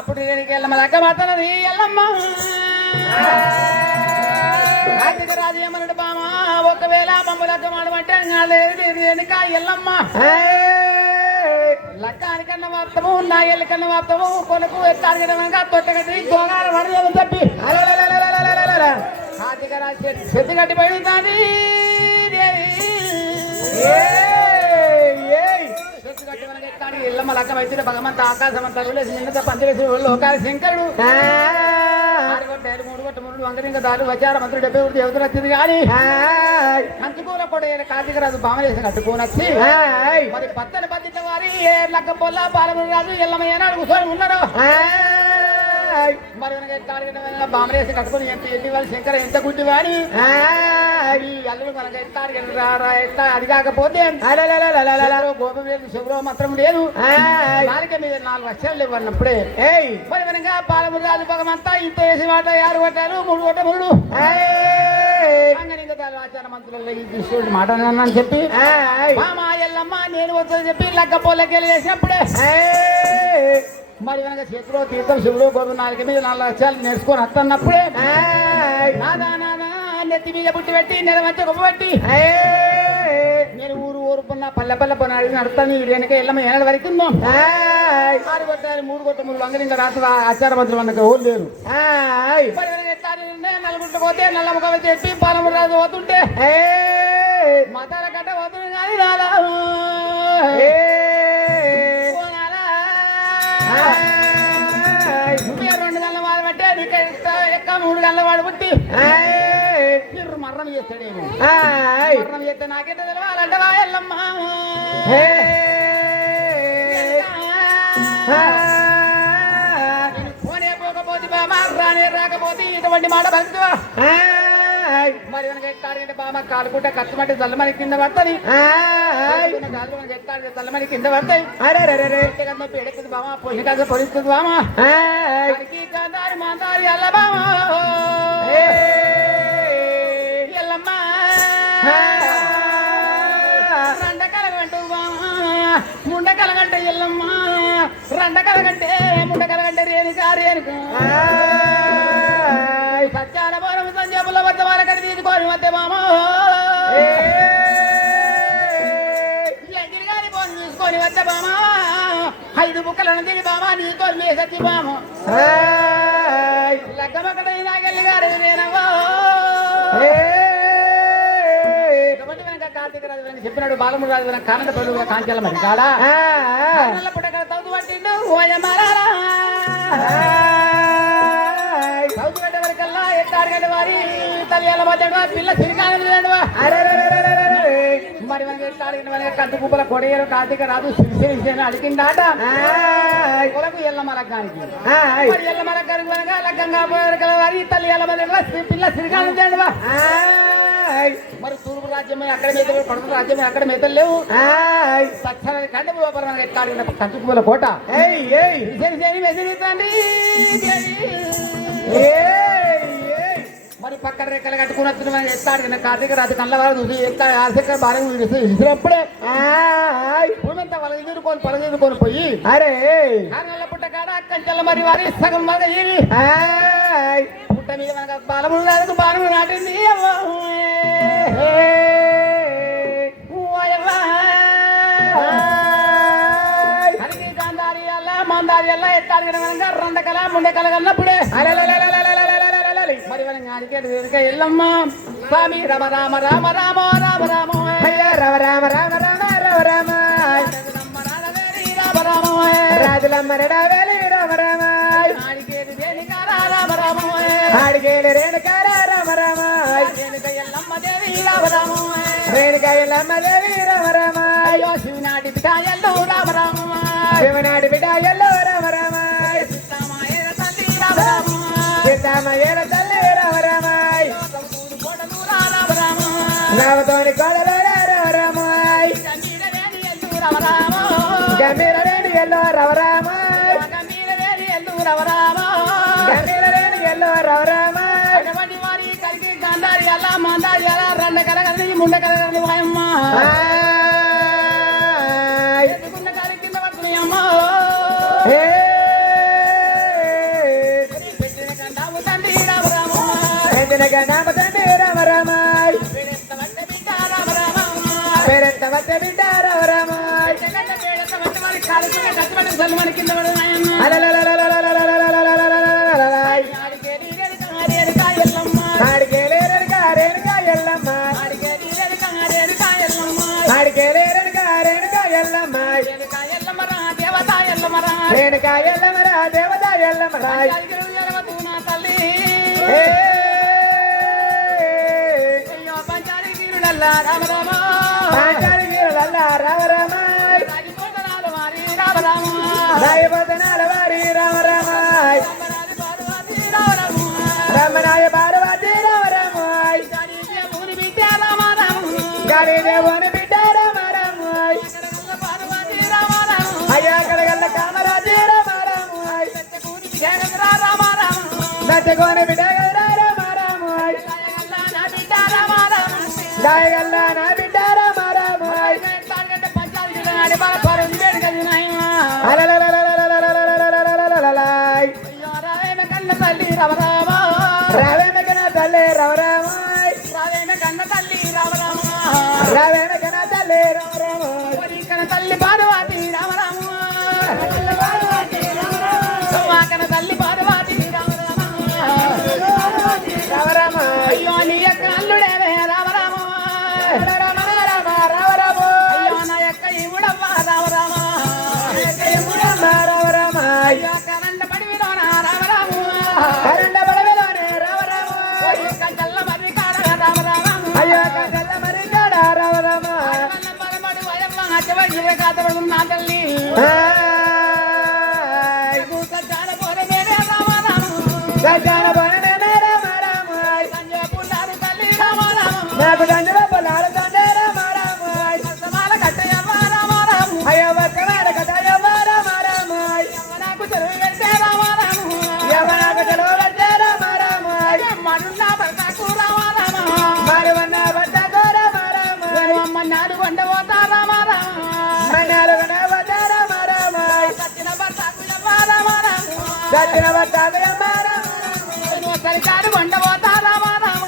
అప్పుడు దీనికి ఎల్లమ్మ లక్క మాత్రది ఎల్లమ్మ కార్తీక రాజు ఏమన్నాడు బామ ఒకవేళ మమ్మలక్క మాడమంటే వెనుక ఎల్లమ్మ లక్కానికన్నా వార్తము నా ఎల్లికన్నా వార్తము కొనుకు ఎత్తానికన్నా తొట్టగట్టి గోగాల పడదని చెప్పి కార్తీక రాజు చెట్టు కట్టి పడుతుంది చెట్టు కట్టి మనకి ఎత్తాడు ఎల్లమ్మ లక్క వచ్చిన భగవంత ఆకాశమంతా నిన్నత పంచలేసి లోకాల శంకరుడు 3 కొట్ట 3 వంకరింక దారు వచ్చారు మంత్రులు 70 దేవతలు వచ్చింది కానీ కంచుకూల కూడా కార్తీక రాజు బామలేసి కట్టుకొని వచ్చి మరి పచ్చని పద్ధతి వారి లక్క పొల్ల పాలమూరు రాజు ఎల్లమ్మ ఏనాడు కూర్చొని ఉన్నారు మరి బామలేసి కట్టుకుని ఎన్ని వాళ్ళు శంకర ఎంత గుడ్డి వాడి ఈ అల్లుడు మనకి ఎత్తా అది కాకపోతే గోపం లేదు శుభ్రం మాత్రం లేదు దానికి మీద 4 లక్షలు లేవు అన్నప్పుడే మరి వెనక పాలమూరు రాజు భగమంతా ఇంత వేసి మాట 6 కొట్టారు 3 కొట్ట 3 ఆచార మంత్రులలో ఈ కృష్ణుడు మాట అని చెప్పి మామా ఎల్లమ్మ నేను వద్దని చెప్పి లక్క పొల్లకెళ్ళి చేసినప్పుడే మరి వెనక చేతిలో తీర్థం శివుడు గోడు 4 మీద 4 లక్షలు నేర్చుకొని వస్తున్నప్పుడే నాదా నెత్తి మీద పుట్టి పెట్టి నెల మంచి గొప్ప పెట్టి నేను ఊరుకున్న పల్లె పొన్న అడిగి నడుస్తాను వెనక ఎల్లమ్మ ఏనాడు వరకు 6 కొట్టారు 3 కొట్ట 3 వంగరింక రాష్ట్ర ఆచార మంత్రులు అన్నక ఊరు లేరు నలుగుంట పోతే నల్లమ్మక చెప్పి పాలమూరు రాజు పోతుంటే మతాల గడ్డ పోతుంది కానీ రాలా 2 గంటల వాడు పట్టే ఎక్క 3 గంటల వాడు పుట్టి మరణం చేస్తాడేమో మరణం చేస్తే నాకేంటే తెలవాలంటే ఎల్లమ్మ పోనే పోకపోతే బామ రానే రాకపోతే ఇటువంటి మాట భక్తువా మరి ఎట్టాడంటే బామ కాలుకుంటే కచ్చమంటే చల్లమని కింద పడుతుంది చల్లమని కింద పడతాయి ఎడకుది బామ పొలి కాదు పొలుస్తుంది బామ మాందారి అల్ల బామ ఎల్లమ్మ రండకలగంటూ బామ ముండకలగంటే ఎల్లమ్మ రండకలగంటే ముండకలగంటే రేణుకా రేణుక సత్యాన పోరం సంజపుల వద్ద వాళ్ళకడి తీసుకొని వద్ద మామ ఎంగిరి గారి పోని తీసుకొని వద్ద బామ 5 బుక్కలను తిని బామ నీతో మేసచ్చి బామ లగ్గమక్కడ నాగెల్లి గారు నేనవో కార్తీక రాజు చెప్పినాడు బాలముడు రాజు కానంద పలుగా కాంచెల మరి కాడా పుట్టక తౌదు పట్టిండు ఓయమారా వారి తల్లి మధ్య పిల్ల సిరికాలం మరి కంటి కుప్పల కొడేరు కార్తీక రాజు సిరిసేన అడిగిందాట కొలకు ఎల్లమ్మ లగ్గానికి మరి ఎల్లమ్మ లగ్గానికి లగ్గంగా వారి తల్లి ఎల్ల మధ్య పిల్ల సిరికాలం చేయండివా మరి తూర్పు రాజ్యమే అక్కడ మేతలు పడుతు రాజ్యమే అక్కడ మేతలు లేవు సత్సరాన్ని కంటి ఎట్లాడిన కంటి కుప్పల కోట మరి పక్కన రెక్కలు కట్టుకుని వచ్చిన ఎత్తాడు కార్తీక రాజు కళ్ళ వారు చూసి ఎత్తాడు ఆశక్క బాగా విసినప్పుడే భూమంతా వాళ్ళ ఎదుర్కొని పొలం ఎదుర్కొని పోయి అరే పుట్టకాడ అక్కంచెల్ల మరి వారి సగం మగ పుట్ట మీద మనకు బాలముడు కాదు బాలముడు నాటింది మందారి అల్ల ఎత్తాడు రెండకల ముండకల కన్నప్పుడే మరి ఎల్లమ్మ స్వామి రామ రామ రామ రామ రామ రామ రామ రామ రామ రామ రామ రామ రామ రాజులమ్మ రెడవేలి రామ రామ ఆడికేలి రామ రామ ఆడికేలి రేణుకార రామ రామ ఎల్లమ్మ దేవి రామ రామ రేణుక ఎల్లమ్మ దేవి రామ రామ శివనాటి బిడ్డాయల్లో రామ రామ శివనాటి బిడ్డాయల్లో రామ రామ సీతామయ్యల తల్లి రామ రామ రామతోని కోడలు రామ రామ గంభీర రేణి ఎల్లో రామ రామ గంభీర రేణి ఎల్లో రామ రామ కలిగి గంధారి అలా మందారి అలా రెండ కలగని ముండ కలగని వాయమ్మ కింద పడుతున్నాయి అమ్మ ఎత్తవచ్చే బిడ్డ రవరమాయ్ రేణుకా ఎల్లమరా దేవత ఎల్లమరా రామరామాయ్ రాయబోతనాల వారి రామరామాయ్ రమణాయ పార్వతి రామరామాయ్ గాడి దేవుని బిడ్డ రామరామాయ్ అయ్యా కడగల్ల కామరాజీ రామరామాయ్ నచ్చగోని బిడ్డ రామరామాయ్ దాయగల్ల నా బిడ్డ రామరామాయ్ రావేమ కన్న తల్లి రవరామాయ్ రావేమ కన్న తల్లి రవరామాయ్ కన్న తల్లి పార్వతి రామరామాయ్ తల్లి పార్వతి రామరామాయ్ అయ్యో నీ యొక్క అల్లుడేవే రామరామాయ్ అయ్యో నా యొక్క ఇముడమ్మ రామరామాయ్ కరండ పడివిలోన రామరామాయ్ కంచల్ల మరి కాడ రామరామాయ్ అయ్యో కంచల్ల మరి కాడ రామరామాయ్ పరమడు వయమ్మ అచ్చవడి కాతబడు నా తల్లి సజ్జాన పోరే మేరే రామరామాయ్ సంజయ పుల్లారు తల్లి రామరామాయ్ నాకు దండల పుల్లారు తండ్రి రామరామాయ్ సమాల కట్టయమ్మ రామరామాయ్ అయ్యో వర్తమాల కట్టయమ్మ రామరామాయ్ నాకు చెరువు వెళ్తే రామరామాయ్ నాకు చెరువు వెళ్తే రామరామాయ్ మరున్న భర్తకు రామరామాయ్ మరువన్న భర్తకు రామరామాయ్ అమ్మ నాడు వండ పోతా రామరామాయ్ నాడు వండ పోతా రామరామాయ్ సత్యన భర్తకు రామరామాయ్ సత్యన భర్తకు సరికాడు వండ పోతా రామరామాయ్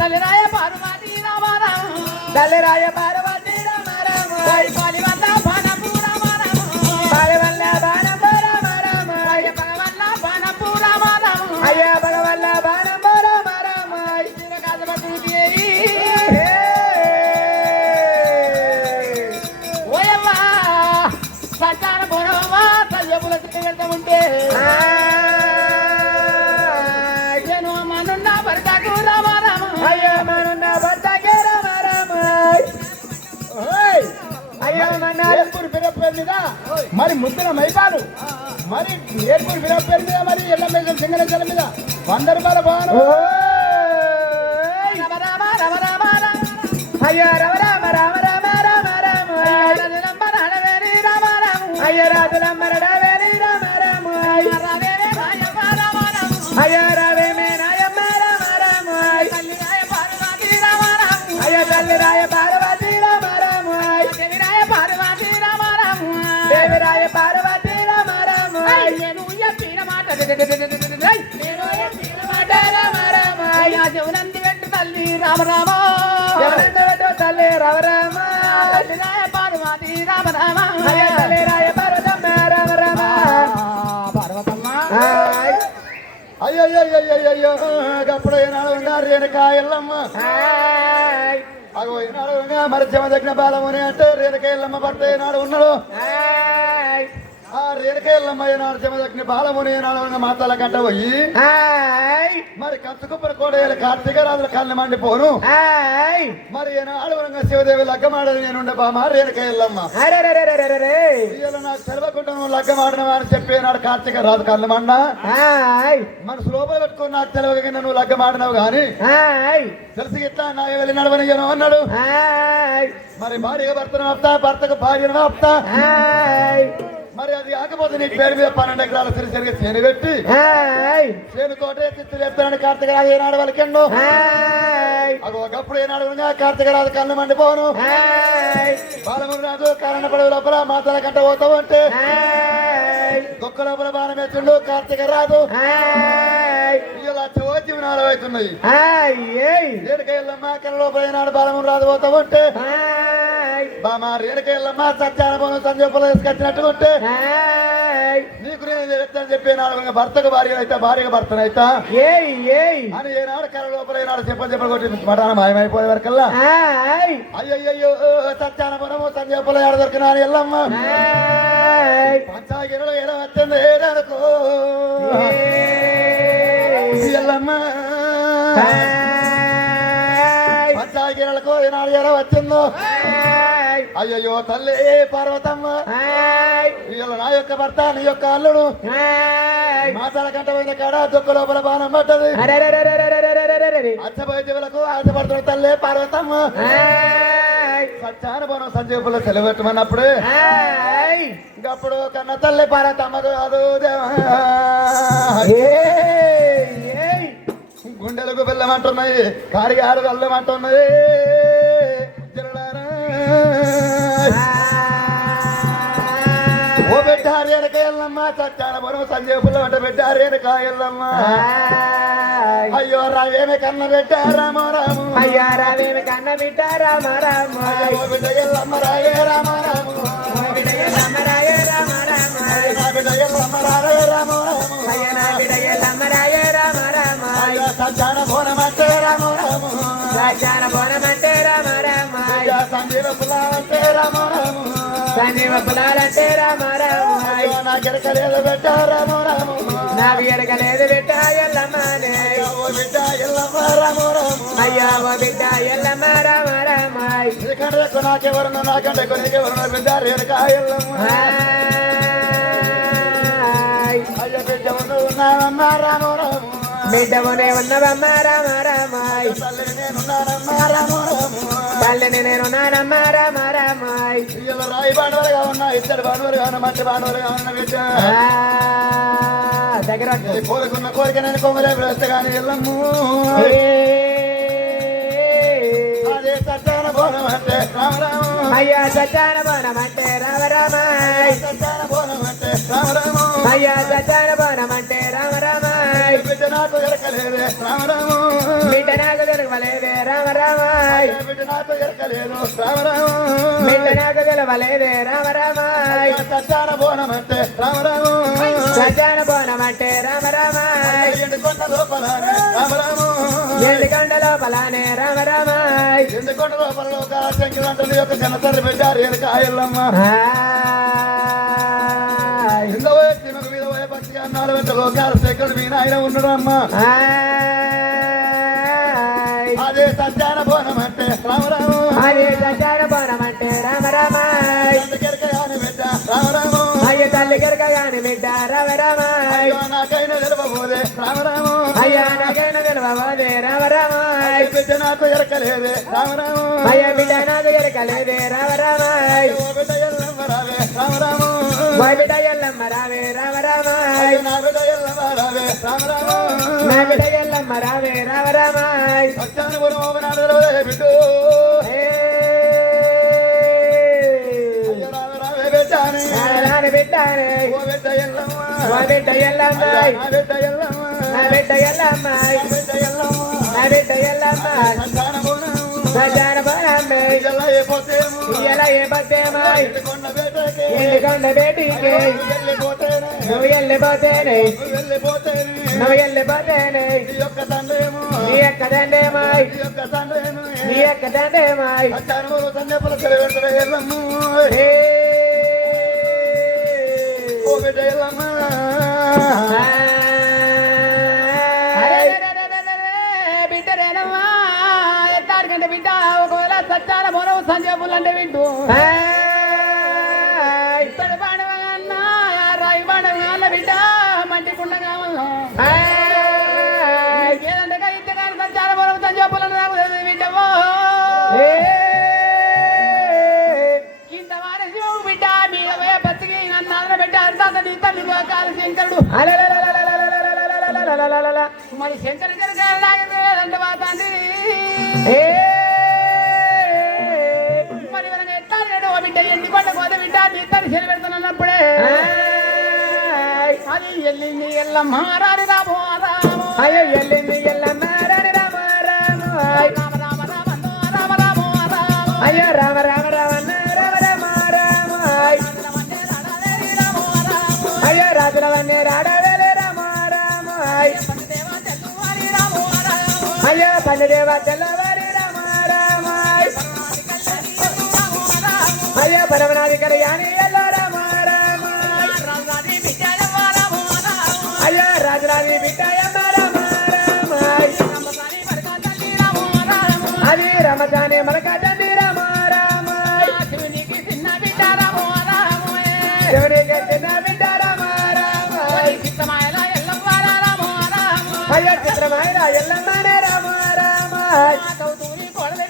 తల్లిరాయ పార్వతి రామరామాయ్ తల్లిరాయ పార్వతి రామరామాయ్ పాలివల్ల బాణపు రామరామాయ్ పాలివల్ల బాణపు రామరామాయ్ భగవల్ల బాణపు రామరామాయ్ అయ్యా భగవల్ల బాణపు రామరామాయ్ ఓయమ్మా సజ్జాన బోరవ్వా సయ్యముల తిరిగి ఉంటే నేను మనున్న భర్తకు రామరామాయ్ అయ్యో మనున్న భర్తకే రామరామాయ్ అయ్యో మన ఏర్పూర్ బిరప్పేరు మీద మరి ముద్దుల మైపాలు మరి ఏర్పూర్ బిరప్పేరు మీద మరి ఎల్లమేశ్వర సింగరేశ్వర మీద 100 రూపాయల బాను అయ్యో రవరామ రామ రామ రామ రామ అయ్యో రాజులమ్మ రడవేరి రామ రామ అయ్యో రవేమే నాయమ్మ రామ రామ అయ్యో తల్లిరాయ పార్వతి రామ రామ దేవిరాయ పార్వతి రామ రామ దేవిరాయ పార్వతి రామ రామ నేను చెప్పిన మాట రామ రామ జవనంది పెట్టు తల్లి రామ రామ జవనంది పెట్టు తల్లి రామ రామ తల్లిరాయ పార్వతి రామ రామ తల్లిరాయ పార్వతమ్మ రామ రామ పార్వతమ్మ అయ్యో అప్పుడు ఏనాడు ఉన్నారు రేణుకా ఎల్లమ్మ అగో ఈనాడు మరి జమ దగ్గర బాలముని అంటే రేణుకా ఎల్లమ్మ భర్త ఏనాడు ఉన్నాడు ఆ రేణుకా ఎల్లమ్మ ఏనాడు జమ దగ్గర బాలముని ఏనాడు మాతల గడ్డ పోయి మరి కంచుకుప్పర కోడేలు కార్తీక రాజుల కళ్ళు మండిపోను మరి ఏనాడు శివదేవి లగ్గమాడని నేనుండే బామ రేణుకా ఎల్లమ్మ నాకు తెలవకుండా నువ్వు లగ్గమాడినవా అని చెప్పి నాడు కార్తీక రాజు కళ్ళు మండ మనసు లోపల పెట్టుకుని నాకు తెలవక నువ్వు లగ్గమాడినావు గాని తెలిసి ఇట్లా నా వెళ్ళి నడవనియను అన్నాడు మరి భార్య భర్తను ఆపుతా భర్తకు భార్యను ఆపుతా మరి అది కాకపోతే నీ పేరు మీద 12 ఎకరాల సిరిసరిగా చేను పెట్టి చేను తోటే చిత్తులు ఎత్తానని కార్తీక రాజు ఏనాడు వాళ్ళకెండు ఒకప్పుడు ఏనాడు కార్తీక రాజు కళ్ళు మండిపోను బాలముని రాజు కారణ పడవ లోపల మాతల గంట పోతావు అంటే దొక్క లోపల బాణం ఎత్తుండు కార్తీక రాజు ఇలా జీవనాలు అవుతున్నాయి రేణుకయ్యల్లమ్మ కళ్ళలో పోయినాడు బలము రాదు పోతా ఉంటే బామా రేణుకయ్యల్లమ్మ సత్యానుభవం సంజోపలు తీసుకొచ్చినట్టు ఉంటే నీకు నేను చెప్తాను చెప్పేనాడు భర్తకు భార్య అయితే భార్యకు భర్తనైతా అని ఏనాడు కళ్ళ లోపల ఏనాడు చెప్పలు కొట్టి మఠాన మాయమైపోయే వరకల్లా అయ్యయ్యో సత్యానుభవము సంజోపలు ఏడ దొరికినా ఎల్లమ్మ పంచాగిరిలో ఏదో వచ్చింది ఏదనుకో ఎల్లమ్మ పంచాగిరలకు ఈనాడు ఎలా వచ్చిందో అయ్యయ్యో తల్లి పార్వతమ్మ ఇవాళ నా యొక్క భర్త నీ యొక్క అల్లుడు మాట్లాడకంట పోయిన కాడ దుఃఖ లోపల బాణం పడ్డది అచ్చబోయే జీవులకు ఆశపడుతున్న తల్లి పార్వతమ్మ సత్యానుభవం సంజీవులు సెలవెట్టమన్నప్పుడు ఇంకప్పుడు కన్న తల్లి పార్వతమ్మకు అదు గుండెలకు బెల్లమంటున్నాయి కారిగారు అల్లమంటున్నాయి ఓ బిడ్డారు ఎనకాయల్లమ్మ సత్యానుభవం సంజీవులు అంటే బిడ్డారు ఎనకాయల్లమ్మ అయ్యో రావేమి కన్న బిడ్డ రామ రాము అయ్యా రావేమి కన్న బిడ్డ రామ రామ బిడ్డ ఎల్లమ్మ రాయే రామ రాము బిడ్డ ఎల్లమ్మ రాయే రామ రామ బిడ్డ ఎల్లమ్మ రాయే రామ రాము అయ్యా నా బిడ్డ ఎల్లమ్మ రాయే రామ రామ సత్యానుభవం అంటే రామ రాము సత్యానుభవం అంటే రామ రామ సంజీవ పులాంటే రామ రాము సంజీవ పులాలంటే రామ రామ నా గిరకలేదు బిడ్డ రామ రాము నాకు ఎరగలేదు బిడ్డ ఎల్లమ్మనే బిడ్డ ఎల్లమ్మ రామ రాము అయ్యా ఓ బిడ్డ ఎల్లమ్మ రామ రామ నీకంటే నాకెవరు నాకంటే నీకెవరు బిడ్డ రేణుక ఎల్లమ్మ అయ్యో బిడ్డ ఉన్నావమ్మ రామ రాము బిడ్డమునే ఉన్నవమ్మ రామ రామ తల్లి నేనున్నానమ్మ రామ రాము తల్లిని నేనున్నానమ్మ రామ రామ ఇలా రాయి బాండవలుగా ఉన్నా ఇద్దరు బాండవలుగా ఉన్న మట్టి బాండవలుగా ఉన్న బిడ్డ దగ్గర కోరుకున్న కోరిక నేను కొమ్మలే వేస్తే కానీ ఎల్లమ్ము అదే సత్యానుభవం అంటే రామ రాము అయ్యా సత్యానుభవం అంటే రామ రామ సత్యానుభవం అంటే రామ రాము అయ్యా సత్యానుభవం అంటే రామ రామ బిడ్డ నాకు ఎరకలేదే రామ రాము బిడ్డ నాకు తెలవలేదే రామ రామ బిడ్డ నాకు ఎరకలేదు రామ రాము బిడ్డ నాకు తెలవలేదే రామ రామ సత్యానుభవం అంటే రామ రాము సత్యానుభవం అంటే రామ రామ ఎండుకొండ లోపలనే రామ రాము ఎండుకొండ లోపలనే రామ రామ ఎండుకొండ లోపల లోకాల శంకరంటని యొక్క కన్నతల్లి బిడ్డ రేణుక ఎల్లమ్మ ఇందో తినకు మీద పోయే పచ్చిగా అన్నాడు వెంట లోకాల శంకరుడు మీ నాయన ఉన్నాడు అమ్మ అదే సత్యానుభవం అంటే రామ రాము అదే సత్యానుభవం అంటే రామ రామ బిడ్డ రామ రాము అయ్య తల్లి గిరకగాని బిడ్డ రామ రామ నాకైనా తెలవబోదే రామ రాము అయ్యా నాకైనా తెలవబోదే రామ రామ బిడ్డ నాకు ఎరకలేదే రామ రాము అయ్య బిడ్డ నాకు ఎరకలేదే రామ రామ బిడ్డ ఎల్లమ్మ రావే రామ రాము బిడ్డ ఎల్లమ్మ రావే రామ రామ నా బిడ్డ ఎల్లమ్మ రావే రామ రాము నా బిడ్డ ఎల్లమ్మ రావే రామ రామ సత్యానుభవం నాడు బిడ్డ రావే బిడ్డాని రాని బిడ్డనే ఓ బిడ్డ ఎల్లమ్మ ఓ బిడ్డ ఎల్లమ్మ నా బిడ్డ ఎల్లమ్మ నా బిడ్డ ఎల్లమ్మ బిడ్డ ఎల్లమ్మ నా బిడ్డ ఎల్లమ్మ సత్యానుభవం సత్యానుభవం ఇలా అయిపోతేమో ఇలా ఏ బతేమాయ్ కొండ బేటకి ఎండుకొండ బేటికి వెళ్ళిపోతేనే నువ్వు వెళ్ళిపోతేనే వెళ్ళిపోతేనే నువ్వు వెళ్ళిపోతేనే నీ యొక్క తండ్రేమో నీ యొక్క దండేమాయ్ నీ యొక్క తండ్రేమో నీ యొక్క దండేమాయ్ సత్యానుభవం సందేపల చెలవెడతాడు ఎల్లమ్మ ఓ బిడ్డ ఎల్లమ్మ బిడ్డరేనమ్మా ఎట్టాడికంటే బిడ్డ ఒకవేళ సత్యాన బోనం సంజయపులు అంటే వింటూ ఇత్తడి పాడవన్నా రాయి పాడవల్ల బిడ్డ మంటి కుండ కావాలా ఏదంటే ఇద్దరు కానీ సత్యాన బోనం సంజయపులు అంటే బిడ్డవో ఇంత వారసి బిడ్డ మీద పోయే బతికి నన్ను బిడ్డ అంత నీ తల్లి కాలు శంకరుడు మరి శంకర జరగాలంటే మా తండ్రి మరి మనకి ఎట్లా ఓ బిడ్డ ఎండికొండ కోత బిడ్డ నీ తల్లి చెల్లి పెడుతున్నప్పుడే అది వెళ్ళింది ఎల్లమ్మ రాని రాబో రామో అయ్యో ఎల్లింది ఎల్లమ్మ రాని రామ రామ అయ్యో రామ రామ రామన్న రామ రామ రామ అయ్యో రాజులవన్నీ రాడవేలే రామ రామ అయ్యో పండుదేవ తెల్లవారి రామ రామ అయ్యో పరమనాది కళ్యాణి ఎల్లో రామ రామ అయ్యో రాజురాజి బిడ్డయమ్మ రామ రామ అది రమజానే మనక తండ్రి రామ రామ శివునికి చిన్న బిడ్డ రామ రామ అయ్యో చిత్రమాయల ఎల్లమ్మనే రామ రామ కౌతుని కోడల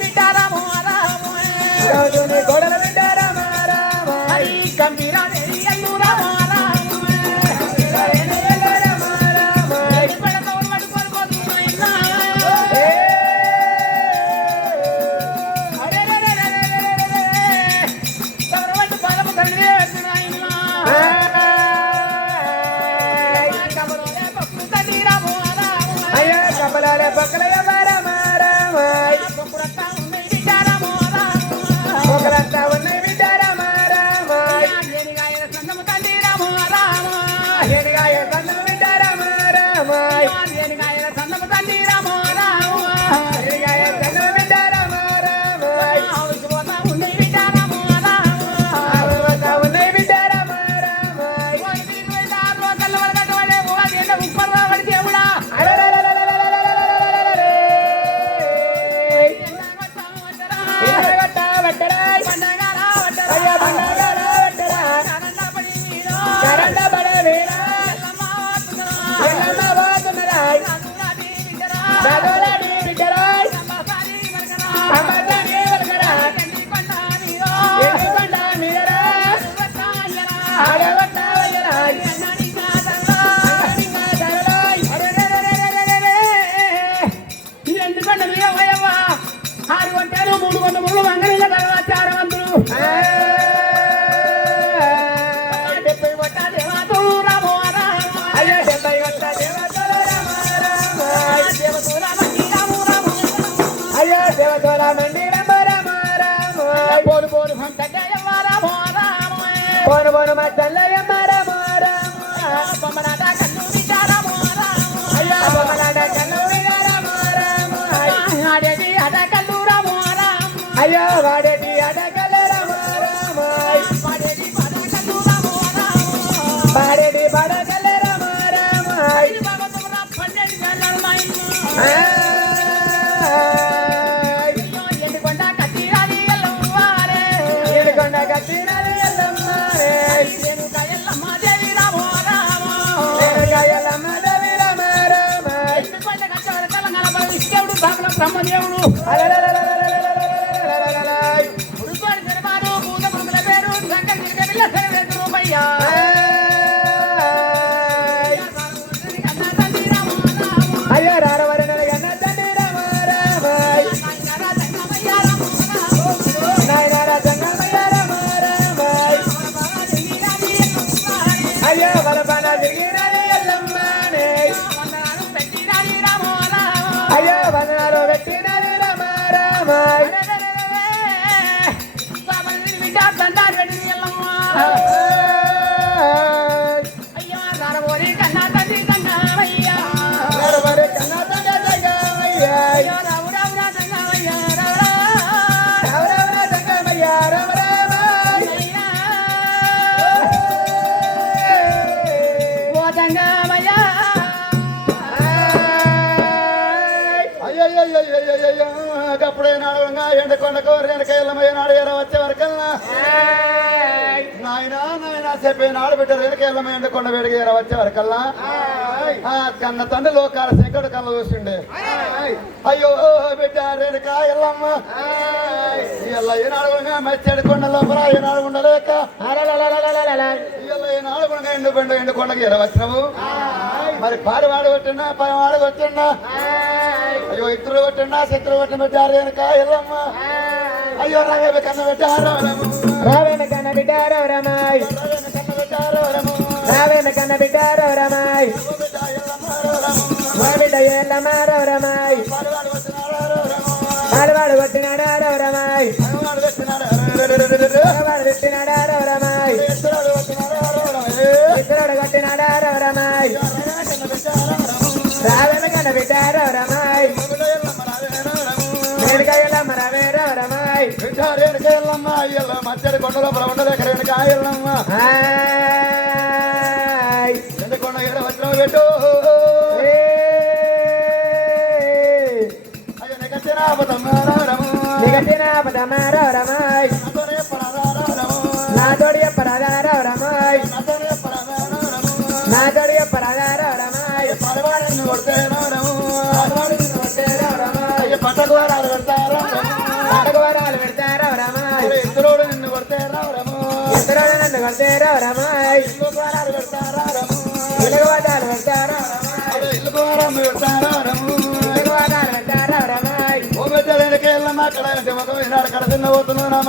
బిడ్డ రామ రామ గంభీర పోను పోను మట్టల్లయ్యమ్మ రామ రామ బొమ్మలాట కన్ను విచారమ అయ్యో బొమ్మలాట కన్ను విచారమ రామ ఆడేటి ఆట కల్లు రామ రామ అయ్యో వాడేటి ఆట కల్లు రామ రామ వాడేటి పాట కల్లు రామ రామ వాడేటి పాట కల్లు రామ రామ భగవంతుడ పండేటి కల్లమ్మాయి ఎండుకొండ కట్టిరాలి ఎల్లమ్మారే ఎండుకొండ కట్టిరాలి బ్రహ్మదేవుడు పేరు రూపయ్యా అయ్యో రారవరి నన్న తండ్రి రామ రామ నాయనారా జంగమయ్య రామ రామ అయ్యో బలపాన దిగినది ఎల్లమ్మనే అయ్యో వందనాలు పెట్టినది రామ రామ అయ్యో రారవరి కన్నా తండ్రి జంగమయ్యా రారవరి కన్నా తండ్రి జంగమయ్యా అయ్యో రావు రావు జంగమయ్యా రావు రావు జంగమయ్యా రామ రామ ఓ జంగమయ్యా అయ్యో అప్పుడే నాడు ఎండకొండకు వెనకేళ్ళమయ్య నాడు ఎర వచ్చే వరకల్లా నాయన నాయన చెప్పే నాడు బిడ్డ వెనకేళ్ళమ ఎండకొండ వేడికి ఎర వచ్చే వరకల్లా కన్న తండ్రి లోకాల శంకడు కళ్ళ చూసిండే అయ్యో బిడ్డ రేణుక ఎల్లమ్మ ఇలా ఏనాడు మెచ్చడి కొండ లోపల ఏనాడు ఉండలేక ఇలా ఏనాడు ఎండుకొండకి ఎర వచ్చినావు మరి పారివాడు కొట్టిండా పైవాడు కొట్టిండా అయ్యో ఇతరులు కొట్టిండా శత్రువు కొట్టిన పెట్టారు వెనక ఎల్లమ్మ అయ్యో రావే కన్న పెట్టారు రావేన కన్న బిడ్డారో రమాయ్ రావేన కన్న బిడ్డారో రమాయ్ మా బిడ్డ ఎల్లమ్మ రవరమాయ్ ఆడవాడు కొట్టినాడా రవరమాయ్ ఆడవాడు పెట్టినాడా రవరమాయ్ ఇద్దరు కొట్టినాడా రవరమాయ్ రావణ కన్న బిడ్డ రవరమాయ్ రేణుకాయలమ్మ రవే రవరమాయ్ రేణుకాయలమ్మ అయ్యల్ల మధ్య కొండలో ఉండదు రేణుకాయలమ్మ కొండ ఏడ వజ్రం పెట్టు నాతోడి పరదారమాయ్ నాతోడి పరదారమాయ్ పట్టకువారాలు పెడతారా పడగోరాలు పెడతారా రమాయ్ ఇద్దరోడు నిన్ను కొడతారా ఇద్దరు నన్ను కొడతారా రమాయ్ ఇల్లువారాలు పెడతారా ఇలుగువాదాలు పెడతారా రమాయ్ ఇల్లువారం పెడతారా ఇలుగువాదాలు పెడతారా రమాయ్ ఓ పెట్టలేకెళ్ళమ్మా అక్కడ ముఖం అక్కడ చిన్న పోతున్నావు నామ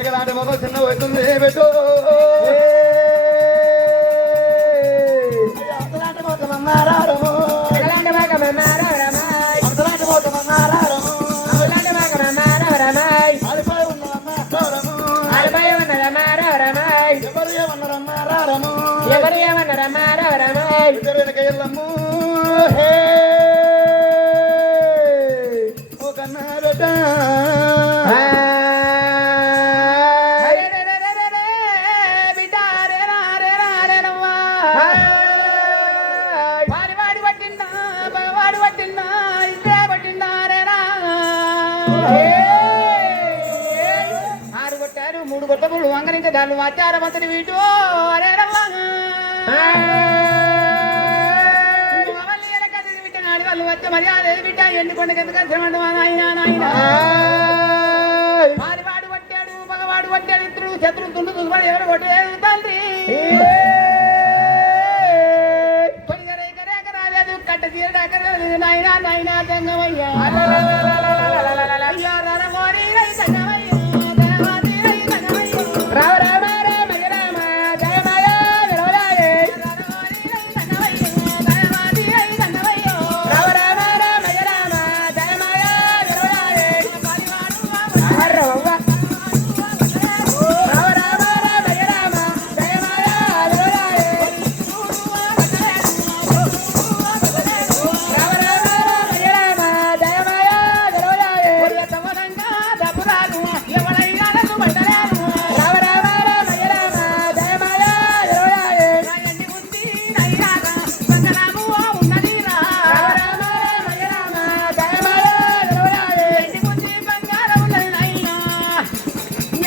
ఇలాంటి ముఖం చిన్న పోతుంది పెట్టు అంతలాంటి ముఖం అన్నారారము ఎలాంటి భాగం అన్నారా రమాయ్ అంతలాంటి ముఖం అన్నారారము ఎలాంటి భాగం అన్నారా రమాయ్ అడిపై ఉన్నదమ్మారము అరవై ఉన్నదన్నారా రమాయ్ ఎవరు ఏమన్నారమ్మారారము ఎవరు ఏమన్నారన్నారా రమాయ్ ఇద్దరుకెళ్ళమ్ము హే ఓ కన్నారట మూడు కొట్టబుడు వంగనించే దాన్ని ఆచారమంతని వీటు అరే వాళ్ళు వచ్చే మర్యాద బిడ్డ ఎండుకొండ కింద ఆయన మారివాడు పట్టాడు మగవాడు పట్టాడు ఇద్దరు శత్రువు తుండు చూసుకొని ఎవరు కొట్టలేదు తండ్రి రాలేదు కట్ట తీరడాకలేదు నాయనా నాయనా తంగమయ్యా రామ రామ రామ రామ జయ మాయ విరవలాయే రామ రామ రామ రామ జయ మాయ విరవలాయే అర్రవ్వ రామ రామ రామ రామ జయ మాయ విరవలాయే రామ రామ రామ రామ జయ మాయ విరవలాయే సమరంగా దపురాలు ఎవరైనా పడ్డలేదు రామ రామ రామ రామ జయ మాయ విరవలాయే ఎన్ని ఉంది నైరాగా బంగళాము ఉన్నదిరా రామ రామ రామ రామ జయ మాయ విరవలాయే ఎన్ని ఉంది బంగారం ఉన్నది నైనా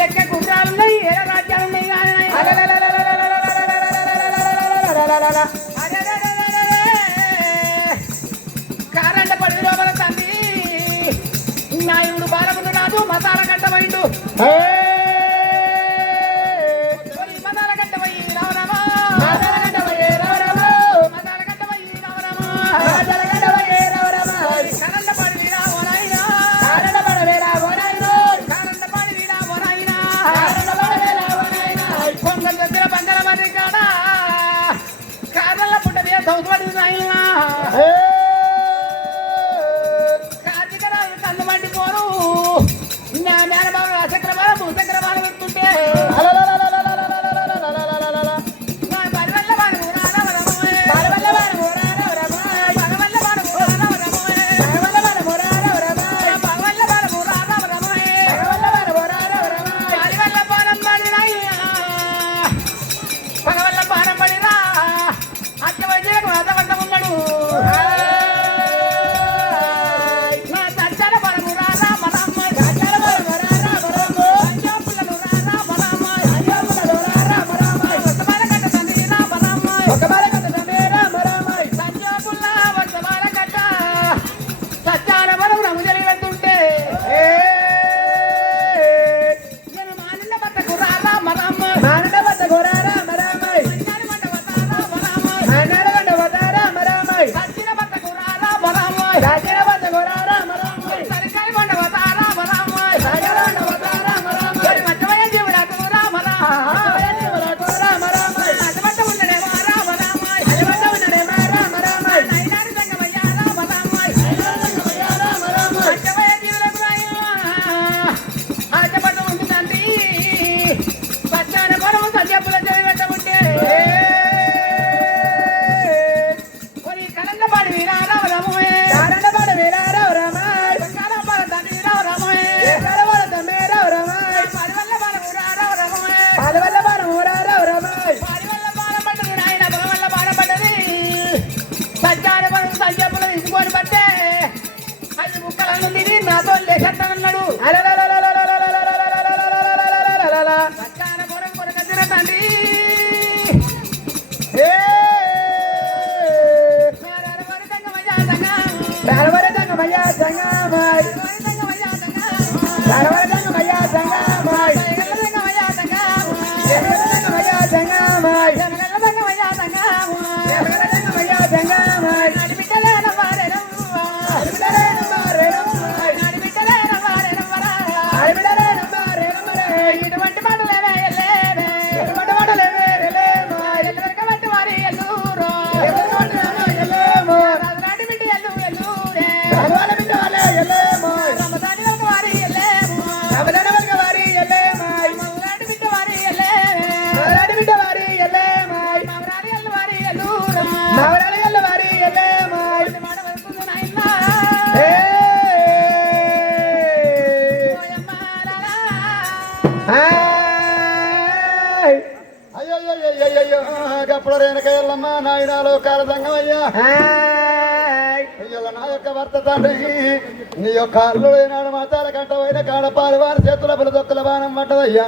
ఎక్క గుర్రాలు ఉన్నాయి ఏడ రాజ్యాలు ఉన్నాయి కానీ కారండ పడి లోపల తండ్రి నాయుడు బాలముందు రాదు మసాల కట్టమైండు మసాల కట్టమయ్యి రావరామా మసాల కట్టమయ్యి రావరామా కరండ పడి రావనాయినా కరండ పడి రావనాయినా పొంగల్ దగ్గర బంగార మరి కాడ కాదల్ల పుట్ట మీద సంవత్సరం నాయనా కార్తీకరాజు కన్ను మండిపోరు నా మేనబాబు చక్రవరము సంగమయ్య సంగమాయ్ సంగమయ్య సంగమాయ్ ఇటువంటి మాటలేవే ఎల్లేవే ఇటువంటి మాటలేవే ఎల్లేమో ఎల్లవరకు బట్టి వారి ఎల్లూరో ఎల్లేమో రాజులాంటి బిడ్డ ఎల్లు ఎల్లూరే రాజుల బిడ్డ వాళ్ళే ఎల్లేమో రమదాని ఒక వారి ఎల్లేమో రామదాన వర్గ వారి ఎల్లేమో రాజులాంటి బిడ్డ వారి ఎల్లేవే రాజుల బిడ్డ వారి ఎల్లేమో మామరాలి ఎల్లు వారి ఎల్లూరా నవరాల గల్ల వారి ఎల్లేమో మాట వస్తుంది నాయనా అయ్యో గప్పుడు రేణుకయ్యల్లమ్మ నాయనాలు కాలదంగమయ్యా అయ్యల నా యొక్క భర్త తండ్రి నీ యొక్క అల్లుడు నాడు మాతాల కంటపోయిన కాడపాలు వారి చేతుల బులదొక్కల బాణం పడ్డదయ్యా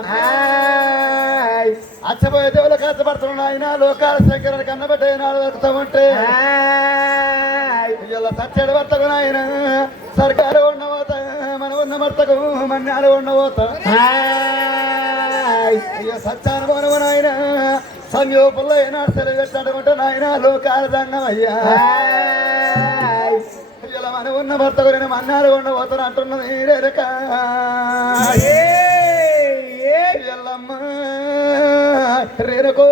అచ్చబోయే దేవులు కష్టపడుతున్న ఆయన లోకాల శంకరుని కన్నబెట్టే నాడు వరుకుతూ ఉంటే ఇలా సచ్చేడు భర్తకు నాయన సర్కారు ఉండబోత మన ఉన్న భర్తకు మన్నాడు ఉండబోత ఇక సత్యానుభవం నాయన సంయోపుల్లో ఏనాడు సెలవు పెట్టాడుకుంటే నాయన లోకాల సంగమయ్యా ఇలా మన ఉన్న భర్తకు నేను మన్నాడు ఉండబోతాను అంటున్నది రేరక ఎల్లమ్మ రేరకో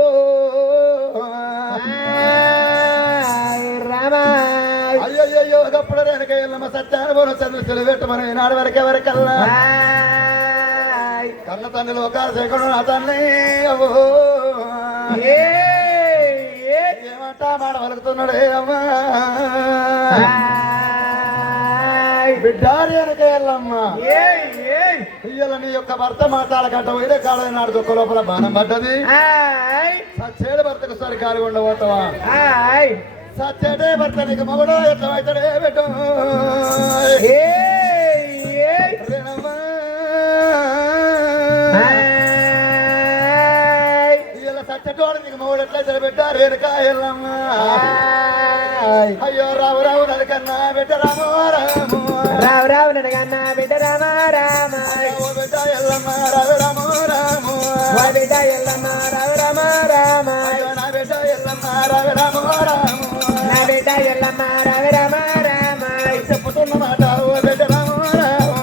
అయ్యో ఒకప్పుడు రేనక ఎల్లమ్మ సత్యానుభవం చదువు సెలవు పెట్టమని నాడు వరకు ఎవరికల్లా కన్న తండ్రి లోకాల శేఖరుడు నా తండ్రి ఏమంటా మాట వలుకుతున్నాడే అమ్మా బిడ్డారి వెనక ఎల్లమ్మ ఇయ్యాల నీ యొక్క భర్త మాట్లాడ కట్ట వేరే కాడ నాడు దొక్క లోపల బాణం పడ్డది సచ్చేడు భర్తకు సరి కాలి ఉండబోతావా సచ్చేటే భర్త నీకు మగుడు ఎట్లా అవుతాడే పెట్టు సచ్చటోడు నీకు మగుడు ఎట్లా పెట్టా రేణుకా ఎల్లమ్మ అయ్యో రావు రావు నరకన్నా బిడ్డ రాము రాము రావు రావు నడగన్న బిడ్డ రామ రామ బిడ్డ ఎల్లమ్మ రావు రాము రాము బిడ్డ ఎల్లమ్మ రావు రామ రామ నా బిడ్డ ఎల్లమ్మ రావు రాము రాము నా బిడ్డ ఎల్లమ్మ రావు రామ రామ చెప్పుతున్న మాట ఓ బిడ్డ రాము రాము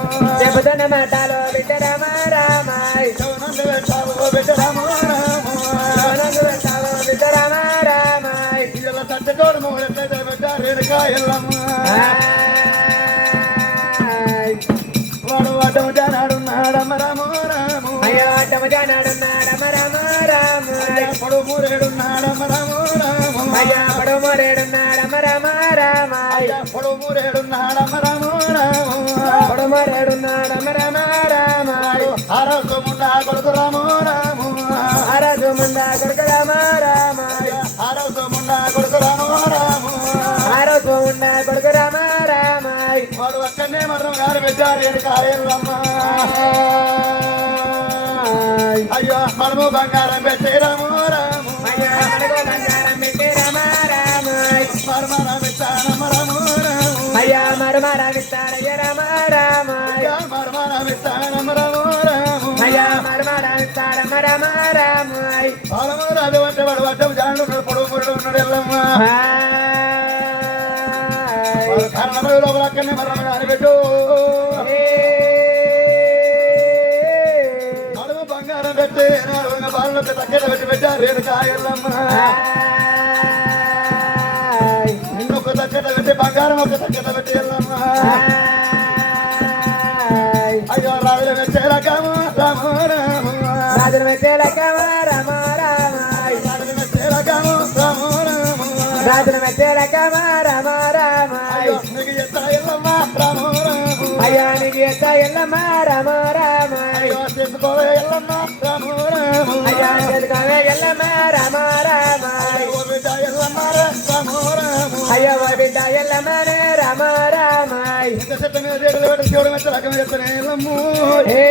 చెబుతున్న మాటలో బిడ్డ రామ రామ నందు పెట్టావు ఓ బిడ్డ రాము రాము నందు పెట్టావు బిడ్డ రామ రామ ఇలా సచ్చటోడు మగుడు ఎట్లయితే బిడ్డ రేణుకా ఎల్లమ్మ వాడు అడ్డము జానాడున్నాడమ్మ రాము రాము అయ్యో అడ్డము జానాడున్నాడమ్మ రామ రామ పొడు మూరేడున్నాడమ్మ రాము రాము అయ్యా పడు మోరేడున్నాడమ్మ రామ రామ పొడు మూరేడున్నాడమ్మ రాము రాము పడు మోరేడున్నాడమ్మ రామ రామ ఆరోగ్య ముండా కొడుకు రాము రాము ఆరాజు ముందా కొడుకు రామ రామ ఆరోగ్య ముండా కొడుకు రాము రాము ఆరోజు ఉండా కొడుకు రామ రామ వాడు అక్కడనే మరణం గారు పెట్టారు ఎనకాయల్లమ్మ అయ్యో మనము బంగారం పెట్టే రాము రాము అయ్యా మనకు బంగారం పెట్టి రామ రామ మర్మరం ఇస్తానమ్మ రాము రాము అయ్యా మరమర విస్తారయ్య రామ రామ మర్మరం ఇస్తానమ్మ రాము రాము అయ్యా మరమర విస్తారమ్మ రామ రామ పాలము రాజు అంటే వాడు వడ్డం జాడు పొడుగు మురుడు ఉన్నాడు ఎల్లమ్మ కారణమై లోపల అక్కడనే మరణం గారు పెట్టు నడుము బంగారం పెట్టి బాలకు తగ్గర పెట్టి పెట్టారు రేణుకాయల్లమ్మ నిన్నొక తగ్గర పెట్టి బంగారం ఒక తగ్గర పెట్టి ఎల్లమ్మ అయ్యో రాజుల మెచ్చేలకము రాము రాము రాజుల మెచ్చేలకమ రామ రామ రాజుల మెచ్చేలకము రాము రాము రాజుల మెచ్చేలకమ రామ రామ అయ్యో నీకు ఎత్తా ఎల్లమ్మ రాము రాము అయ్యా నీకు ఎత్త ఎల్లమ్మ రామ రామ అయ్యో చేసుకోవే ఎల్లమ్మ రాము రాము అయ్యా తెలుకవే ఎల్లమ్మ రామ రామ ఓ బిడ్డ ఎల్లమ్మ రాము రాము అయ్యో ఓ బిడ్డ ఎల్లమ్మనే రామ రామ ఇంత చెత్త మీద రేటులు పెట్టి శివుడు మెచ్చ రకం చెప్తానే ఎల్లమ్ము ఏ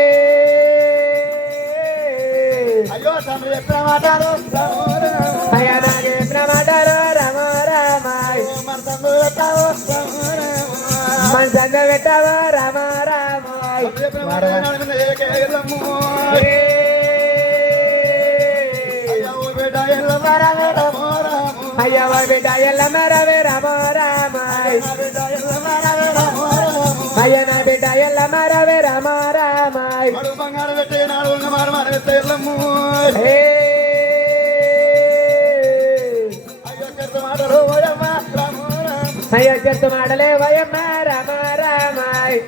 అయ్యో తండ్రి ఎక్కడ మాట్లాడు రాము రాము అయ్యా నాగే ప్రమాటాలు రామ రామ మన తండ్రి పెట్టావు రాము రాము మన సంగ పెట్టావా రామ రామ అయ్యా బిడ్డ ఎల్లమ్మ రవి రామ రామ అయ్యా నా బిడ్డ ఎల్లమ్మ రవి రామ రామ బంగారం పెట్టే నాడు ఉన్న మారు ఎల్లమ్ము అయ్యా చెత్త మాటలే వయమ్మ రామ రామాయ్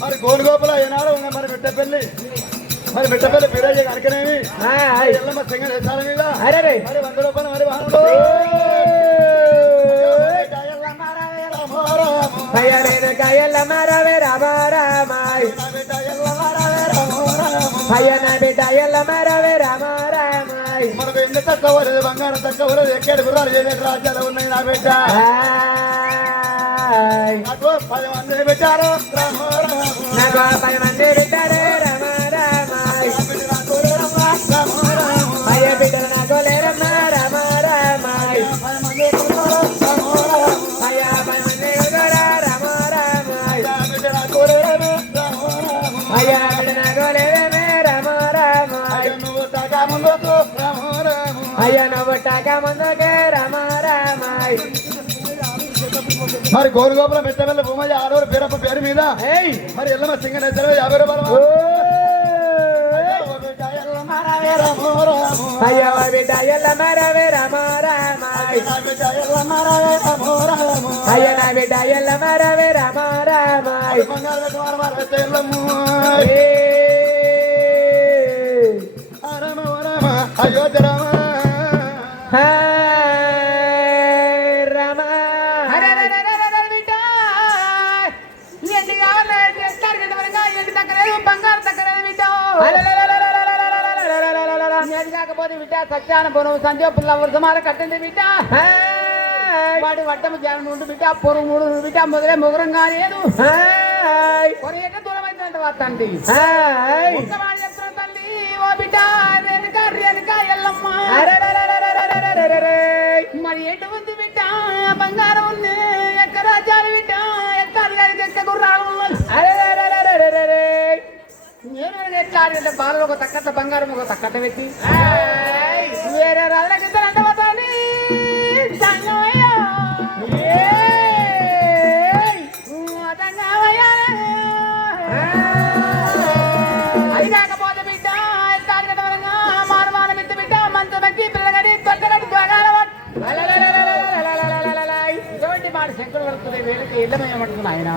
మరి గోలుగోపుల ఏనాడు ఉన్న మరి పెట్టపల్లి మరి పెట్టపల్లి బిరాజీ కనుకనేవి ఎల్లమ్మ సింగల్ వేసాల మీద అరే మరి 100 రూపాయలు మరి వాహనంలో అయ్యా నేను ఎల్లమ్మ రవి రామ రామాయ్ అయ్యా నా బిడ్డ ఎల్లమ్మ రవి రామ రామాయ్ మనకు ఎంత తక్కువ లేదు బంగారం తక్కువ లేదు ఎక్కడ గుర్రాలు చేయలేదు రాజ్యాలు ఉన్నాయి నా బిడ్డ నాకు 10 మంది పెట్టారు నాకు 10 మంది పెట్టారు రామ రామాయ్ అయ్యా బిడ్డ నాకు లేరమ్మ రామ రామాయ్ అయ్యా 10 మంది రామ రామాయ్ అయ్యా బిడ్డ నాకు లేరమే రామ రామాయ్ అయ్యా నువ్వు టాకా ముందుకే రామ రామాయ్ మరి గోరుగోపురం పెట్టవల్ల భూమయ్య ఆడవారు పేరప్ప పేరు మీద మరి ఎల్లమ్మ సింగ నెచ్చలు 50 రూపాయలు అయ్యా బిడ్డ ఎల్లమ్మ రవి రామ రామాయ్ అయ్యా నా బిడ్డ ఎల్లమ్మ రవి రామ రామాయ్ అయోధ్య రామ సత్యాన పొరుగు సంజయ్ పుల్ల వృధమాల కట్టండి బిడ్డ వాడి వట్టము జానం ఉండు బిడ్డ పొరుగు మూడు బిడ్డ మొదలే మొగరం కాలేదు పొరగేట దూరమైందంట తండ్రి తల్లి ఓ బిడ్డ రేణుక రేణుక ఎల్లమ్మ మరి ఎటు ఉంది బిడ్డ బంగారం ఉంది ఎక్క రాజ్యాలు బిడ్డ ఎక్కారు గారికి ఎక్క గుర్రాలు నేను ఎట్లా అంటే బాలలో ఒక తక్కట్ల బంగారం ఒక తక్కట్ట పెట్టి వేరే రాళ్ళకి ఇద్దరు అంటే పోతాని అది కాకపోతే బిడ్డ తాడిగట్టవరంగా మానవాన బిడ్డ బిడ్డ మంచు బట్టి పిల్లగడి తొక్కడని ఇటువంటి మాట శంకులు వరుతుంది వేడికి ఇల్లమేమంటున్నా ఆయన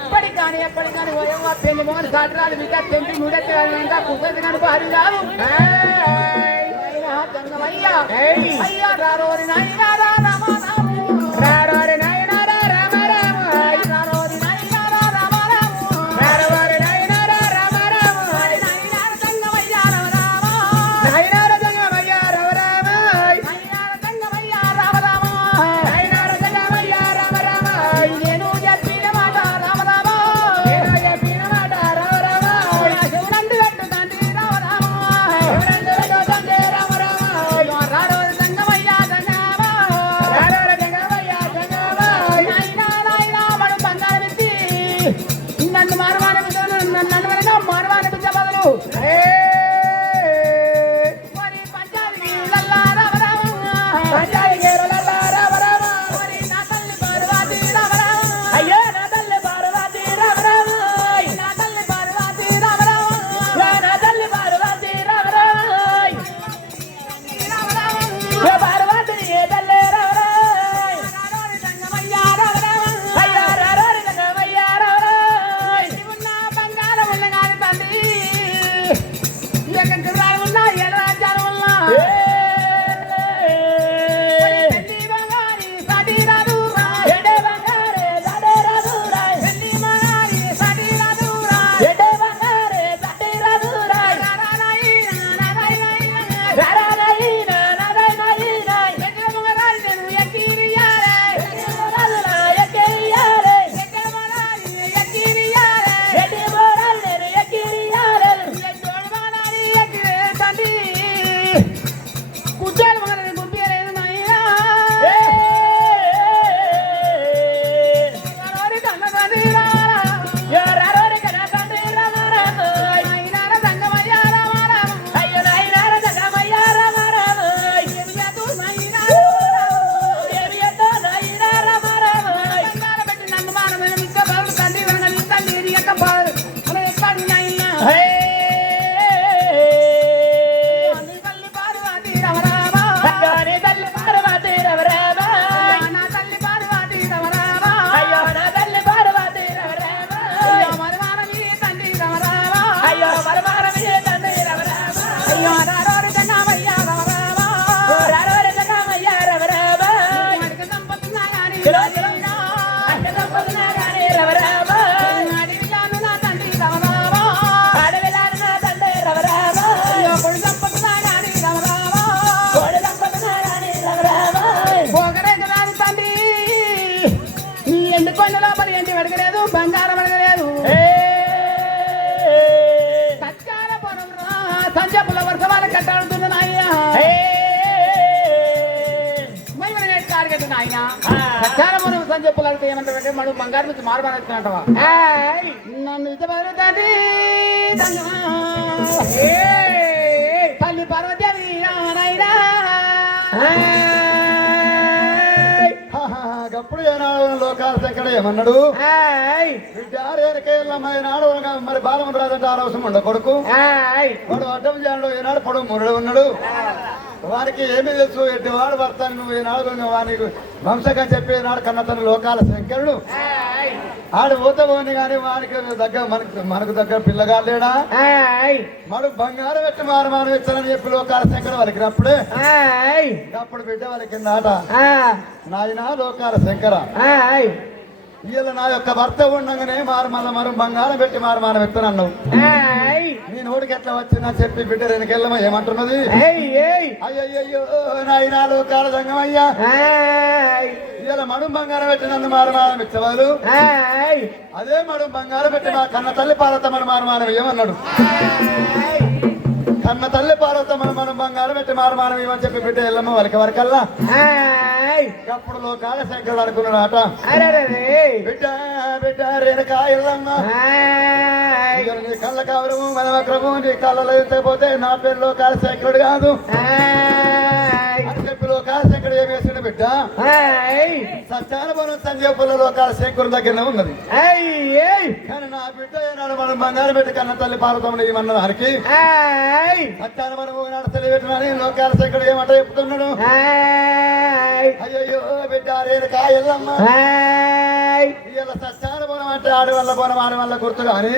ఇప్పటికి కానీ ఎప్పటికి కానీ పెళ్లి మోహన్ సాటరాలు బిడ్డ తెంపి మూడెత్తి ఇంకా కుక్కది కానీ భారీ రాదు అయ్యా రారోరి నాయన రామ రారోరి నాయన రామ రామ రారోరి నాయన రామ రామ రారోరి నాయన రామ రామ నాయన సంగమయ్య రామ రామ నాయన సంగమయ్య రామ రామ నాయన సంగమయ్య రామ రామ నాయన సంగమయ్య రామ రామ నేను చెప్పిన మాట రామ రామ నేను చెప్పిన మాట రామ రామ శివునందు పెట్టు తండ్రి రామ రామ శివునందు పెట్టు తండ్రి రామ రామ రారోరి సంగమయ్య సంగమ రారోరి సంగమయ్య సంగమ నాయన నాయన వాడు బంగారం ఎత్తి నన్ను మారవానిపించను నన్ను వెనక మారవానిపించ బదులు మరి పంచాయతీ లల్లా రామ రామ పంచాయతీ లల్లా రామ రామ మరి నా తల్లి పార్వతి రామ రామ అయ్యో నా తల్లి పార్వతి రామ రామ నా తల్లి పార్వతి రామ రామ నా తల్లి పార్వతి రామ రామ పార్వతి ఏ తల్లి రామ రామ రారోరి సంగమయ్య రామ రామ అయ్యో రారోరి సంగమయ్య రామ రామ ఉన్న బంగారం ఉన్న కాని తండ్రి సచ్చాన మనం సంజయ్ పుల్లడితే ఏమంటారంటే మనం బంగారు నుంచి మారబానేస్తున్నట్టవా నన్ను ఇతబరు తండ్రి తల్లి పార్వదేవి నాయనా అప్పుడు ఏనాడు లోకాల శంకర ఏమన్నాడు విద్యారేనాడు మరి బాలముడు రాదంటే ఆరోసం ఉండ కొడుకు వాడు అడ్డం చేయడు ఏనాడు పొడవు మురడు ఉన్నాడు వారికి ఏమి తెలుసు ఎడ్డివాడు భర్త నువ్వు ఈనాడు వానికి వంశకం చెప్పి ఈనాడు కన్న తన లోకాల శంకరుడు ఆడు పోతే పోని కానీ వానికి దగ్గర మనకు దగ్గర పిల్లగా లేడా మడు బంగారం పెట్టి మారమానం ఇచ్చానని చెప్పి లోకాల శంకరుడు వలికినప్పుడే అప్పుడు బిడ్డ వాళ్ళకి నాట నాయన లోకాల శంకర ఇలా నా యొక్క భర్త ఉండగానే మరి బంగారం పెట్టి మారమానం ఎత్తానన్నావు నీ నోటికి ఎట్లా వచ్చిందని చెప్పి బిడ్డ వెనకెళ్ళమా ఏమంటున్నది అయ్యయ్యో నాయన లోకాల సంగమయ్యా ఇలా మడుం బంగారం పెట్టి నన్ను మారమానం ఇచ్చేవాళ్ళు అదే మడుం బంగారం పెట్టి మా కన్న తల్లి పార్వతమ్మను మారమానం ఏమన్నాడు కన్న తల్లి పార్వతమ్మను మనం బంగారం పెట్టి మారమానం ఏమని చెప్పి బిడ్డ వెళ్ళమ్మ వరకల్లా అప్పుడు లోకాల శంకరుడు అనుకున్నాడట బిడ్డ బిడ్డ రేణుకా ఎల్లమ్మ నీ కళ్ళ కవరము మనవక్రము నీ కళ్ళలో ఎత్తకపోతే నా పేరు లోకాల శంకరుడు కాదు అని చెప్పి లోకాల శంకరుడు ఏం వేసిండు బిడ్డ సత్యానుభవం సంజయ్ పుల్ల లోకాల శంకరుడు దగ్గరనే ఉన్నది కానీ నా బిడ్డ ఏనాడు మనం బంగారం పెట్టి కన్న తల్లి పార్వతమ్మను ఏమన్న దానికి సత్యానుభవం నాడు తెలియబెట్టినని లోకాల శంకరుడు ఏమంట చెప్తున్నాడు అయ్యో బిడ్డ రేణుకా ఎల్లమ్మ ఇలా సత్యానుభవం అంటే ఆడి వల్ల పోనం ఆడి వల్ల గుర్తు కానీ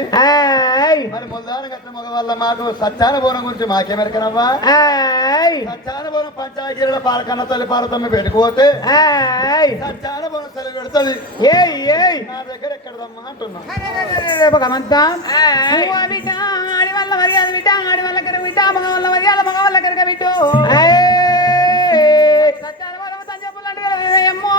మరి ముల్దాన గట్ల మగ వల్ల మాకు సత్యానుభవం గురించి మాకేమెరకనవ్వా సత్యానుభవం పంచాయతీల పాలకన్న తల్లి పార్వతమ్మ పెట్టుకోతే సత్యానుభవం తల్లి పెడుతుంది నా దగ్గర ఎక్కడదమ్మా అంటున్నా ఆడి వల్ల మర్యాద బిడ్డ ఆడి వల్ల కనుక బిడ్డ మగ వల్ల మర్యాద మగ వల్ల కనుక బిడ్డు సత్యానుభవం సంజయ్ పుల్లడి అమ్మో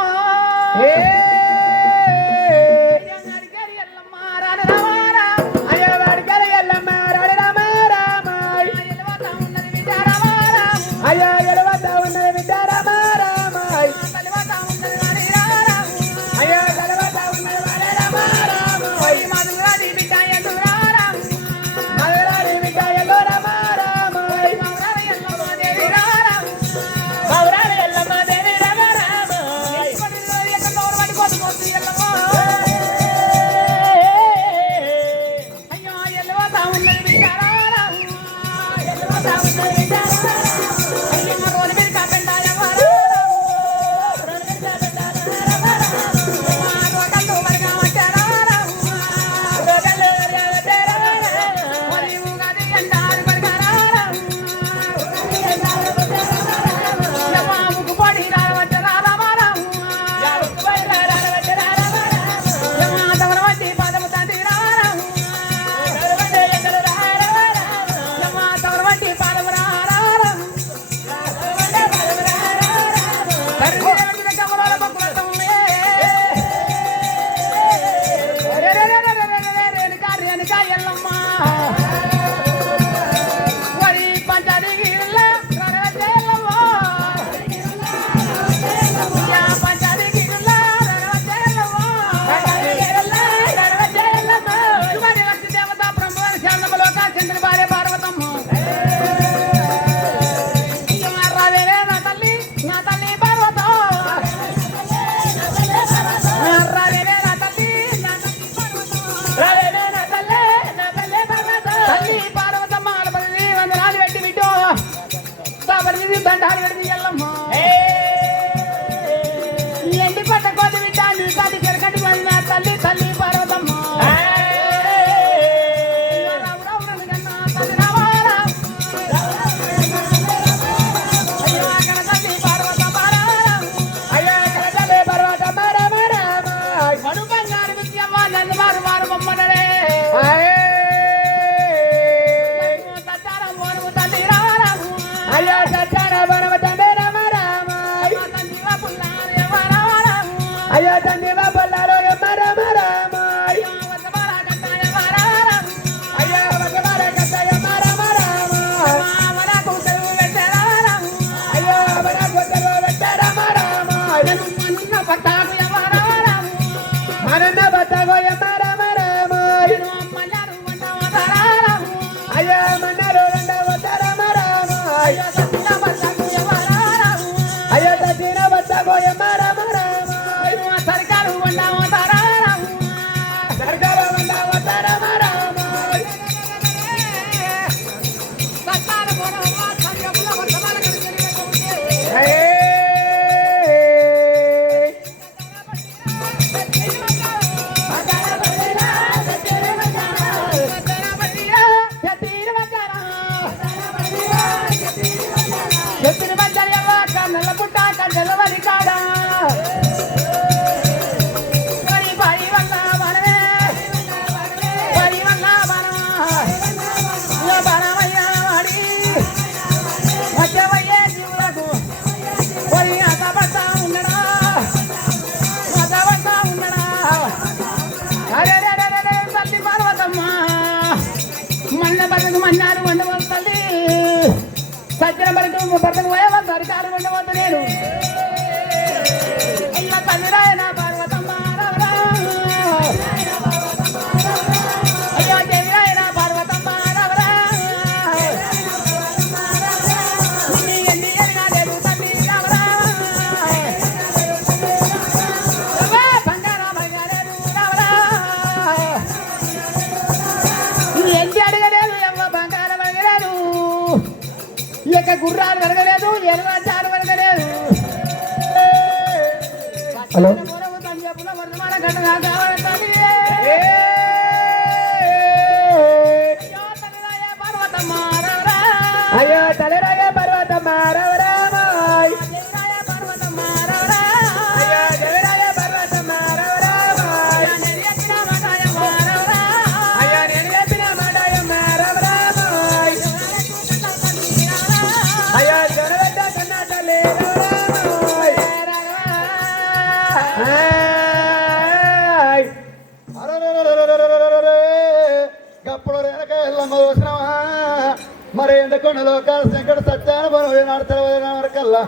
భర్తకు మన్నాడు వండవస్తుంది సత్యం భర్తకు పోయేవాళ్ళు అధికారం వండవద్దు నేను అయ్యో తల్లిరాయన పార్వతమ్మ అయ్యో దేవిరాయన పార్వతమ్మ ఎన్ని ఎరిగా లేదు తల్లి బంగారం బంగారేరు ఎన్ని అడగలేదు ఎవ్వ బంగారం అడగలేదు ఇక గుర్రాలు వెరగలేదు ఎలుగాచారు వెరగలేదు హలో వర్ధమాన ఘటన కావాలి అయ్యో తలరాయ పర్వతమ్మ రవరామాయ్ అయ్యో దేవరాయ పర్వతమ్మ రవరామాయ్ అయ్యో నేను చెప్పిన మాటయమ్మ రవరామాయ్ అయ్యో జొరగడ్డ కన్నా తల్లి రవరామాయ్ ఆయ్ గప్పుడు వెనక ఎల్లమ్మ చూసినావా మరి ఎండకొండలో కాలశంకర సత్యాన నాడు తెలవైన వరకల్లా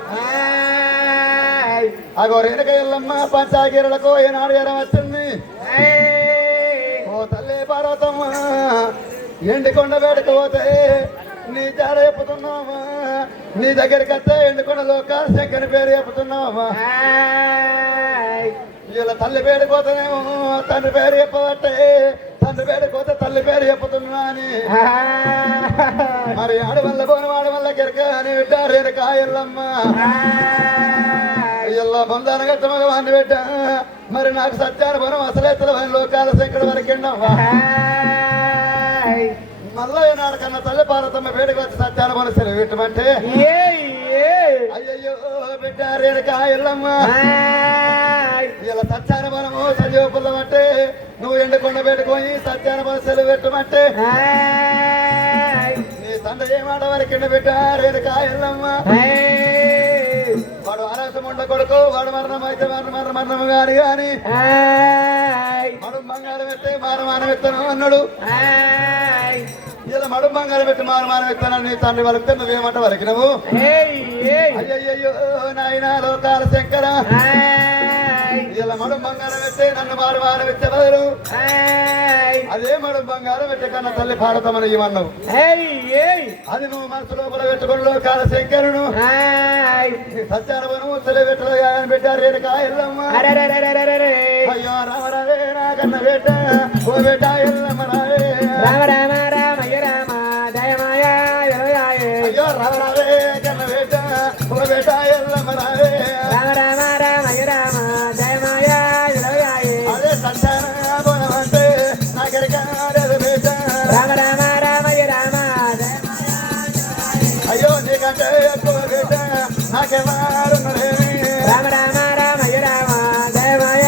అగో వెనక ఎల్లమ్మ పంచాగిరులకు ఏనాడు ఎరం వచ్చింది ఓ తల్లి పార్వతమ్మ ఎండికొండ వేడుకు పోతే నీ జాడ చెప్పుతున్నావా నీ దగ్గరికి వస్తే ఎండుకొండలో కాలశంకరి పేరు చెప్పుతున్నావా ఇలా తల్లి పేరుకోతేనేమో తండ్రి పేరు చెప్పబట్టే తండ్రి పేరుకోతే తల్లి పేరు చెప్పుతున్నా అని మరి ఆడవల్ల పోని ఆడవల్ల కెరక అని పెట్టారు కాయల్లమ్మ ఇలా బంధాన గట్ట మగవాన్ని పెట్టా మరి నాకు సత్యాన బలం అసలెత్తల లోకాల శంకర వరకెండమ్మా మళ్ళా ఏనాడు కన్నా తల్లి పార్వతమ్మ వేడికి వచ్చి సత్యాన బలం సెలవు పెట్టమంటే అయ్యయ్యో పెట్టారు కాయల్లమ్మ ఇలా సత్యాన బలము సంజీవ పుల్లమంటే నువ్వు ఎండకొండ పెట్టుకొని సత్యాన బలం సెలవు పెట్టమంటే నీ తండ్రి ఏమాట వరకు ఎండ పెట్టారు కాయల్లమ్మ వాడు ఆరాసం ఉండ కొడుకు వాడు మరణం అయితే మరణం గాని మడు బంగారం పెట్టి మారమానం ఎత్తను అన్నాడు ఇలా మడు బంగారం పెట్టి మారమానం ఎత్తాను నీ తండ్రి వలికితే నువ్వేమంట వలికినవు అయ్యయ్యో నాయన లోకాల శంకర ఇలా మడు బంగారం పెట్టి నన్ను మారమానం ఎత్తే బదులు అదే మడు బంగారం పెట్టే కన్నా తల్లి పాడతామని ఇవన్నావు అది నువ్వు మనసు లోపల పెట్టుకుని లోకాల శంకరుడు సత్యానవను సెలవెట్టలు పెట్టారు రేణుకా ఎల్లమ్మ అయ్యో రామరావే నా కన్న బేట ఓ బేట ఎల్లమ్మ రావే రామ రామ రామయ్య రామ దయమాయ అయ్యో రామరావే కన్న బేట ఓ బేట ఎల్లమ్మ రావే రామ రామ రామయ్య రామ దయమాయ అదే సత్యానవనం అంటే నాకెరక బేట రామ రామ రామయ్య రామ అయ్యో నీకంటే ఎక్కువ బేట నాకెవరున్నారేమి రామ రామ రామయ్య రామ దయమాయ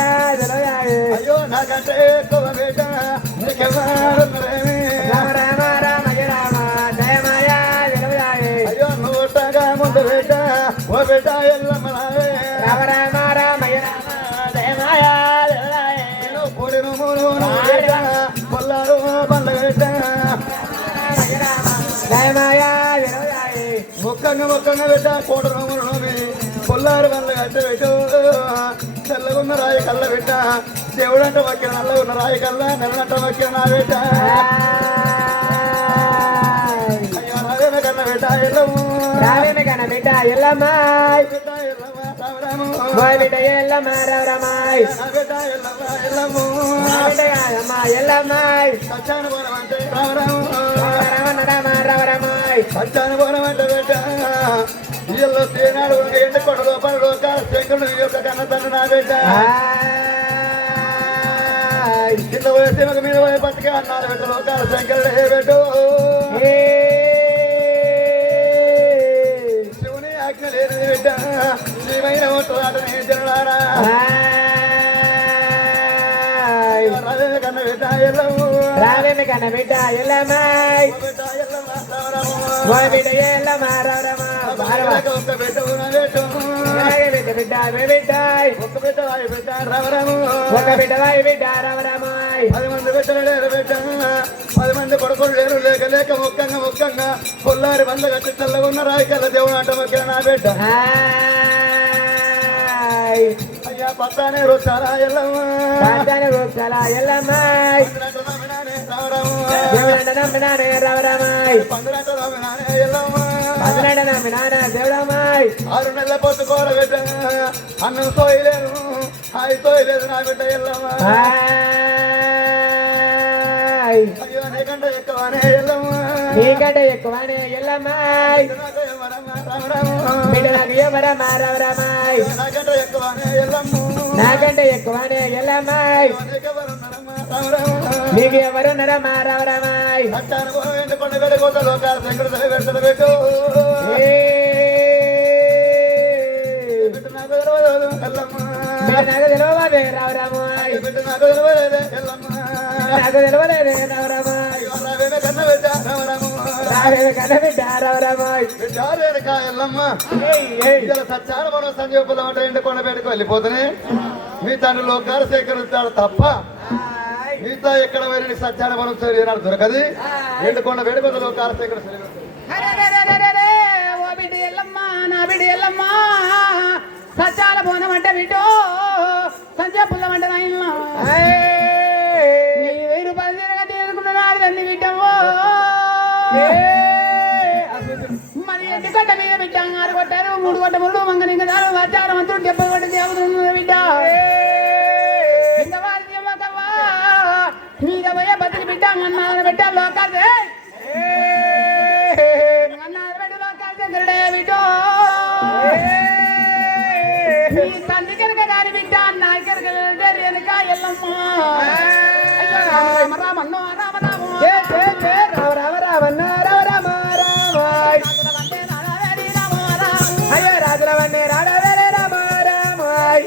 అయ్యో నాకంటే ఎక్కువ బేట నీకెవరున్నారేమి రామ రామ రామయ్య రామ దయమాయ అయ్యో నూటగా ముందు బేట ఓ బేట ఎల్లమ్మ రావే రామ రామ రామయ్య రామ దయమాయ పొడి బేట పొల్లారు బండ్ల బేట దయమాయ మొక్కంగా పెట్ట కోట రోములోని పొల్లారు వల్ల గడ్డ పెట్టు తెల్లగున్న రాయి కళ్ళ పెట్ట దేవుడంట వక్కిన నల్ల ఉన్న రాయి కళ్ళ నెల్లంట వక్కిన నా పెట్ట అయ్యో రావేన కన్న పెట్ట ఎల్లము రావేన కన్న బిడ్డ ఎల్లమ్మాయ్ పెట్ట ఎల్లమ్మ రామరాము ఓయ్ బిడ్డ ఎల్లమ్మ రామరామాయ్ నా పెట్ట ఎల్లమ్మ ఎల్లము బిడ్డ అమ్మ ఎల్లమ్మాయ్ సత్యాన బోనం అంటే రామరాము రామ రామ రామరామాయ్ సత్యాన బోనం అంటే పెట్ట ఇల్లు తేనాడు ఎండ కొడలో పడలో శంకరుడు యొక్క కన్న తండ్రి నా బిడ్డ కింద పోయేసి ఒక మీద పోయే పట్టుక అన్నాడు బిడ్డ లోకాల శంకరుడు ఏ పెట్టు శివుని ఆజ్ఞ లేని బిడ్డ శ్రీమైన ఉంటుందాటనే జనులారా రాజేంద్ర కన్న బిడ్డ ఎల్లము రావేన కన్న బిడ్డ ఎల్లమ్మాయ్ బిడ్డ ఎల్లమ్మ రామరాము ఓయ్ బిడ్డ ఎల్లమ్మ రామరామా ఒక్క బిడ్డ ఉన్న పెట్టు బిడ్డ బిడ్డ ఒక్క బిడ్డ వాయి బిడ్డ రామరాము ఒక బిడ్డ వాయి బిడ్డ రామరామాయ్ 10 మంది బిడ్డలు లేరు బిడ్డ 10 మంది మంది కొడుకులు లేరు లేక లేక ముక్కంగా కొల్లారి బంద కట్టి చల్లగా ఉన్న రాయికల్ల దేవుడు అంట మొక్కిన నా బిడ్డ అయ్యా పత్తానే రుచారా ఎల్లమ్మ ఆరు నెలల పొత్తు కోడ బిడ్డ అన్నం తోయలేదు హాయి తోయలేదు నా బిడ్డ ఎల్లమ్మ అయ్యో నీకంటే ఎక్కువనే ఎల్లమ్మ నాకంటే ఎక్కువనే ఎల్లమ్మాయి నీకు ఎవరున్నారా మారవరమాయ్ నాకు తెలియదే రావరామాయ్ నాకు తెలియలేదే రావరామాయ్ కన్నబిడ్డ రావరామాయ్ సత్యాన మనం సంజీవపదం అంటే ఎండుకొండ బయటకు వెళ్ళిపోతేనే మీ తండ్రి లోకాలు సేకరిస్తాడు తప్ప మిగతా ఎక్కడ వెళ్ళి సత్యాన మనం సరినాడు దొరకది ఎండుకొండ బయటకు లోకాలు సేకరిస్తాడు ఓ బిడ్డ ఎల్లమ్మ నా బిడ్డ ఎల్లమ్మ సత్యాల బోనం అంటే బిడ్డో సంచా పుల్లం అంటే నాయన నీ 1000 రూపాయలు తీసుకుంటున్నాడు తల్లి బిడ్డవో మరి ఎందుకంటే మీద బిడ్డ 6 కొట్టారు 3 కొట్ట 3 మంగని ఇంకా వచ్చారు మంత్రులు 70 కొట్ట దేవుడు బిడ్డ మీద పోయే బతికి బిడ్డ అన్నారు బిడ్డ లోకాలు అన్నారు బిడ్డ లోకాలు దగ్గర బిడ్డో తల్లి కనుక గారి బిడ్డ నా కనుక వెనుక ఎల్లమ్మ రామ రామన్నో రామ అయ్యో రాజులవన్నీ రాడవేరే రామ రామాయ్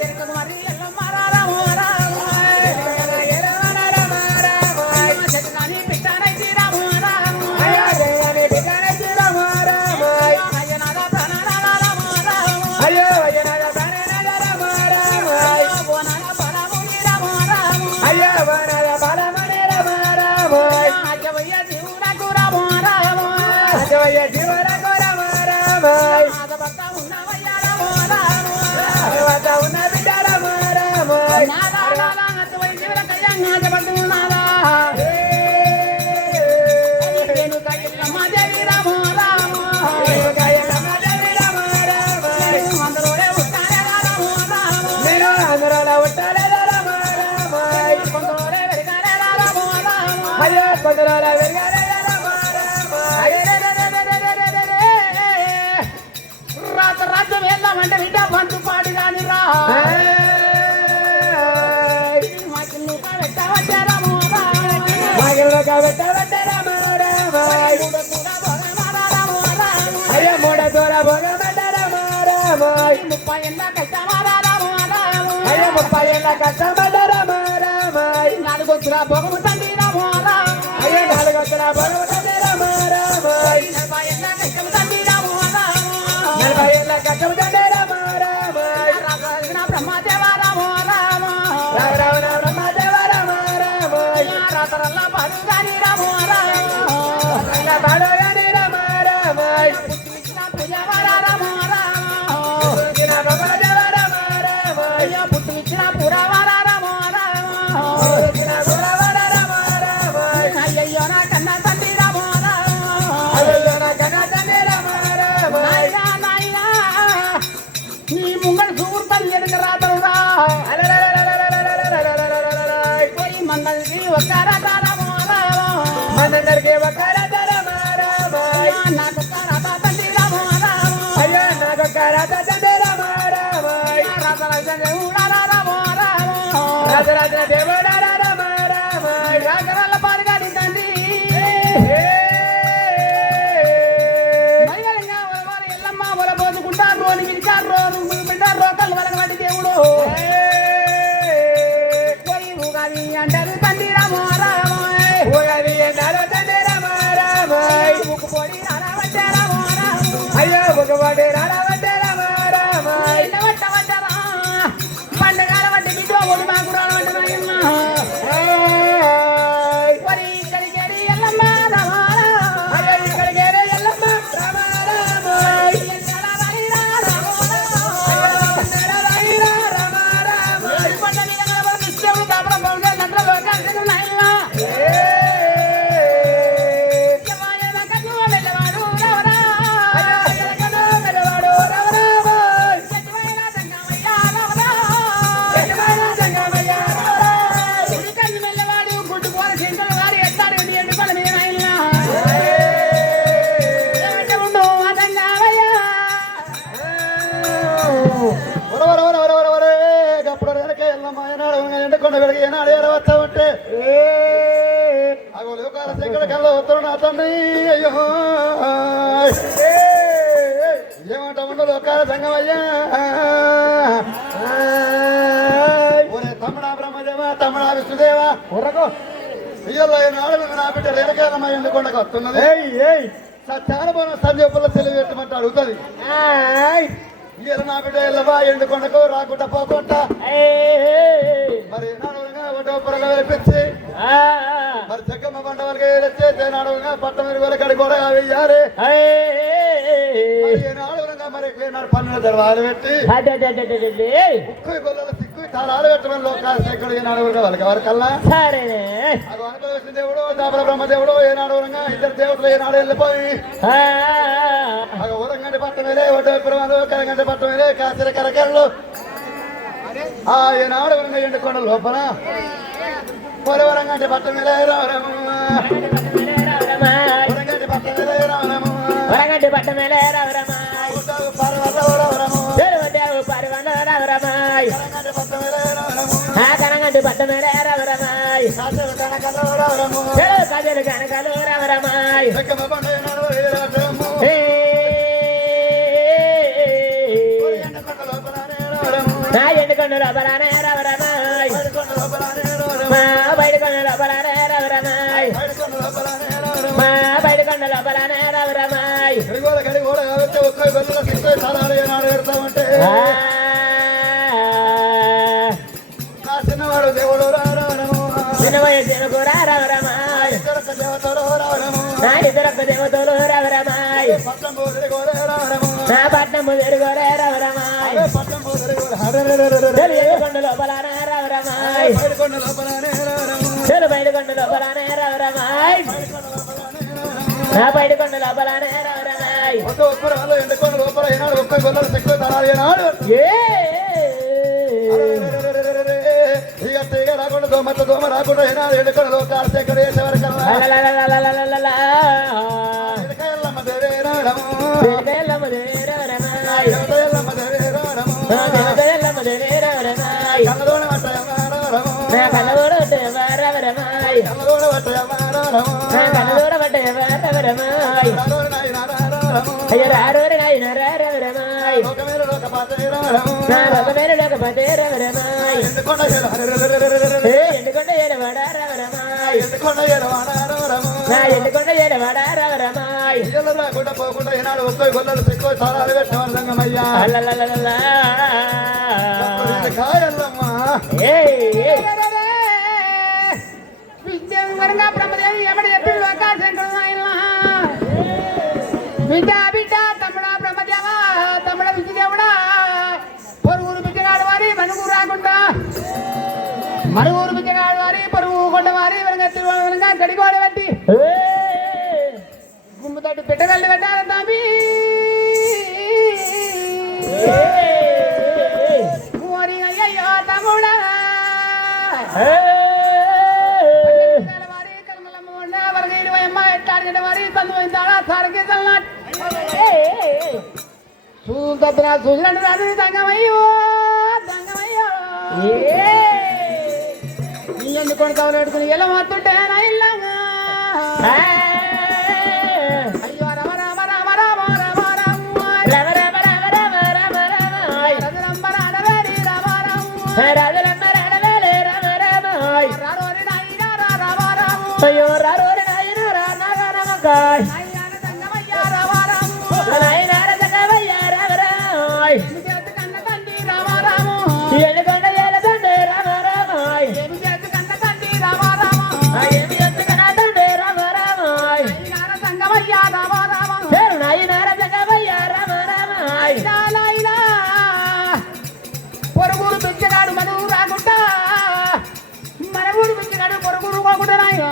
రాత్రి వెళ్దామంటే బిడ్డ పంతు పాడు కాని రా అయ్యో మూడ దూర భోగమంటారామారామాయ్ 30 ఏళ్ళ కష్టమారామారామాయ్ అయ్యో 30 ఏళ్ళ కష్టమంటారామారామాయ్ 4 వచ్చుల భోగము తండ్రి రామారామాయ్ అయ్యో 4 వచ్చుల భోగము తండ్రి రామారామాయ్ 40 ఏళ్ళ కష్టము తండ్రి రామారామాయ్ 40 ఏళ్ళ కష్టము తండ్రి రామారామాయ్ రాఘవేంద్ర బ్రహ్మదేవ రామారామాయ్ రాఘవేంద్ర బ్రహ్మదేవ రామారామాయ్ రాతరల్ల పాడు కాని రామారామాయ్ బాడగాని రామారామాయ్ పుట్టిన పుయ్యవర రామారామాయ్ పుట్టిన బ్రహ్మదేవ రామారామాయ్ పుట్టిన పురవర రామారామాయ్ పుట్టిన పురవర రామారామాయ్ అయ్యయ్యో నా కన్న తండ్రి రామారామాయ్ అయ్యో నా కన్న తండ్రి రామారామాయ్ నాయనా నీ ముంగడు సూర్తని ఎదుక రాతరురా పోయి మందరికి ఒక రాత రామారామాయ్ మనందరికీ ఒక రథ రామారామాయ్ నాకు ఒక రాత తండ్రి రామారామాయ్ అయ్యో నాకొక రథ తండ్రి రామారామాయ్ రాతరాజ దేవుడా రామారామాయ్ రాజరాజ దేవుడా రామారామాయ్ రాగరాల పారుగాడి తండ్రి మైవరంగా ఒలవారు ఎల్లమ్మ ఒలబోదుకుంటారు రోని విరికారు రోను బిడ్డారు రోకలు వలగబడి దేవుడు పోయి ఉగాది అంటారు తండ్రి రామారామాయ్ ఉగాది ఎండాలో తండ్రి రామారామాయ్ ముక్కుపోడి రారావట్టే రామారామాయ్ అయ్యో ఒకవాడి రాడవట్టే రామారామాయ్ వట్టవట్టరా పండగాల వడ్డీ బిడ్డ ఒడి మాకు రావట్టు నాయమ్మ ఏయ్ మరి ఇక్కడికి ఎల్లమ్మ నా తండ్రి అయ్యో ఏమంటా ఉండదు ఒక సంగమయ్యా ఒరే తమ్ముడా బ్రహ్మదేవా తమ్ముడా విష్ణుదేవా ఉర్రకు అయ్యో నాడు నా బిడ్డ రేణకాలమ్మ ఎందుకుండా వస్తున్నది సత్యానుభవం సంజీవుల సెలవు పెట్టమంటే అడుగుతుంది ఇలా నా బిడ్డ ఎల్లవా ఎండుకొండకు రాకుండా పోకుండా మరి నాడుగా ఒకటో పొరగా వేపించి మరి జగ్గమ్మ పంట వరకు వచ్చేస్తే నాడుగా పట్టం వరకు కడి కూడా వెయ్యాలి నాడుగా మరి పన్నుల దర్వాలు పెట్టి ఉక్కు గొల్లలు సిక్కు తాళాలు పెట్టమని లోకాలు ఎక్కడికి నాడుగా వాళ్ళకి ఎవరికల్లా అది అనుభవించిన దేవుడు దాపల బ్రహ్మదేవుడు ఏనాడుగా ఇద్దరు దేవతలు ఏనాడు వెళ్ళిపోయి ఊరంగంటి పట్టమేలే ఒకటో పురమాలు కరగంటి పట్టమేలే కాసిన కరకరలు ఏనాడు ఎండుకొండ లోపల పొలవరంగంటి పట్టమేలే రావరము ఊరంగంటి పట్టమేలే రావరము వరగంటి పట్టమేలే రవరమాయ్ పర్వలో రవరమాయ్ కనగంటి పట్టమేలే రవరమాయ్ కజలు కనకలు రవరమాయ్ నా ఎండుకొండ లోపలనే రవరమాయ్ మా బయటకొండ లోపలనే రవరమాయ్ మా బయటకొండ లోపలనే రవరమాయ్ చిన్నవాడు దేవుడు రావడము చిన్నవయసుకు రవరమాయ్ నా ఇద్దరొక్క దేవతలు రవరమాయ్ నా పట్నం ముదిరిగోరే రవరమాయ్ ఎండుకొండ లోపలనే రవరమాయ్ బయటకొండ లోపలనే రవరమాయ్ నా బయటకొండ లోపలనే రవరమాయ్ ఎండుకొండ లోపల ఏనాడు ఒక్క గొల్లలు చెక్కు తరాలు ఏనాడు ఇక తీగ రాకుండా దోమ రాకుండా ఏనాడు ఎండుకొండ లోకాలు చెక్కడ వేసేవరకల్లా ఎల్లమ్మ దేవే రావడము ఎల్లమ్మ దేవే రావడము కళ్ళదోడ పట్టయమ్మ రావడము కళ్ళదోడ పట్టయమ్మ రావడము నాయన రావడము రారోరి నాయన రవరమాయ్ లోకమేల లోకపాతే రావడము లోకమేర లోకపతే రవరమాయ్ ఎండుకొండ ఎండుకొండ ఏడవాడ రవరమాయ్ ఎండుకొండ ఏడవాడ రావడము ఎండుకొండ ఏడవాడ రవరమాయ్ ఇయ్యలు రాకుండా పోకుండా ఈనాడు ఒక్క గొల్లలు చెక్కు తాళాలు పెట్టేవారు సంగమయ్యా కాయల్లమ్మ విద్యంగా బ్రహ్మదేవి ఎవడు చెప్పి లోకాశంకరుడు ఆయన బిడ్డ బిడ్డ తమ్ముడా బ్రహ్మదేవా తమ్ముడ విద్యదేవుడా పొరుగురు బిడ్డగాడు వారి మనుగు రాకుండా మరుగురు బిడ్డగాడు వారి పొరుగు కొండ వారి వెనక గడిగోడ బట్టి గుమ్ముతోటి పెట్టగల్లి పెట్టాలి తామి అయ్యో తమ్ముడా చూసినట్టు రాదు దంగమయ్యో దంగమయ్యో ఎందుకొని కవలు పెట్టుకుని ఎలా మాత్రుంటే నా ఇల్లంగా అయ్యో రమ రామ రామ రామ రామ రామ రమ రామ రామ రామ రామ రామ రమ రాడవేరి రామ రామ రాజరమ్మ రాడవేరి రామ రామ రారోరి నాయన రామ రామ అయ్యో రారోరి నాయన రామ రామ కాయ్ నాయన దంగమయ్య రామ రామ నాయన దంగమయ్య రామ రామ చేతి కన్న తండ్రి రామ రామ ఎలుగొండ ఏల తండ్రి రామ రామ ఏమి చేతి కన్న తండ్రి రామ రామ ఏమి చేతి కన్న తండ్రి రామ రామ నాయన దంగమయ్య రామ రామ పేరు నాయన దంగమయ్య రామ రామ నాయన పొరుగురు పిచ్చగాడు మనవు రాకుండా మన ఊరు పిచ్చగాడు పొరుగురు పోకుండా నాయన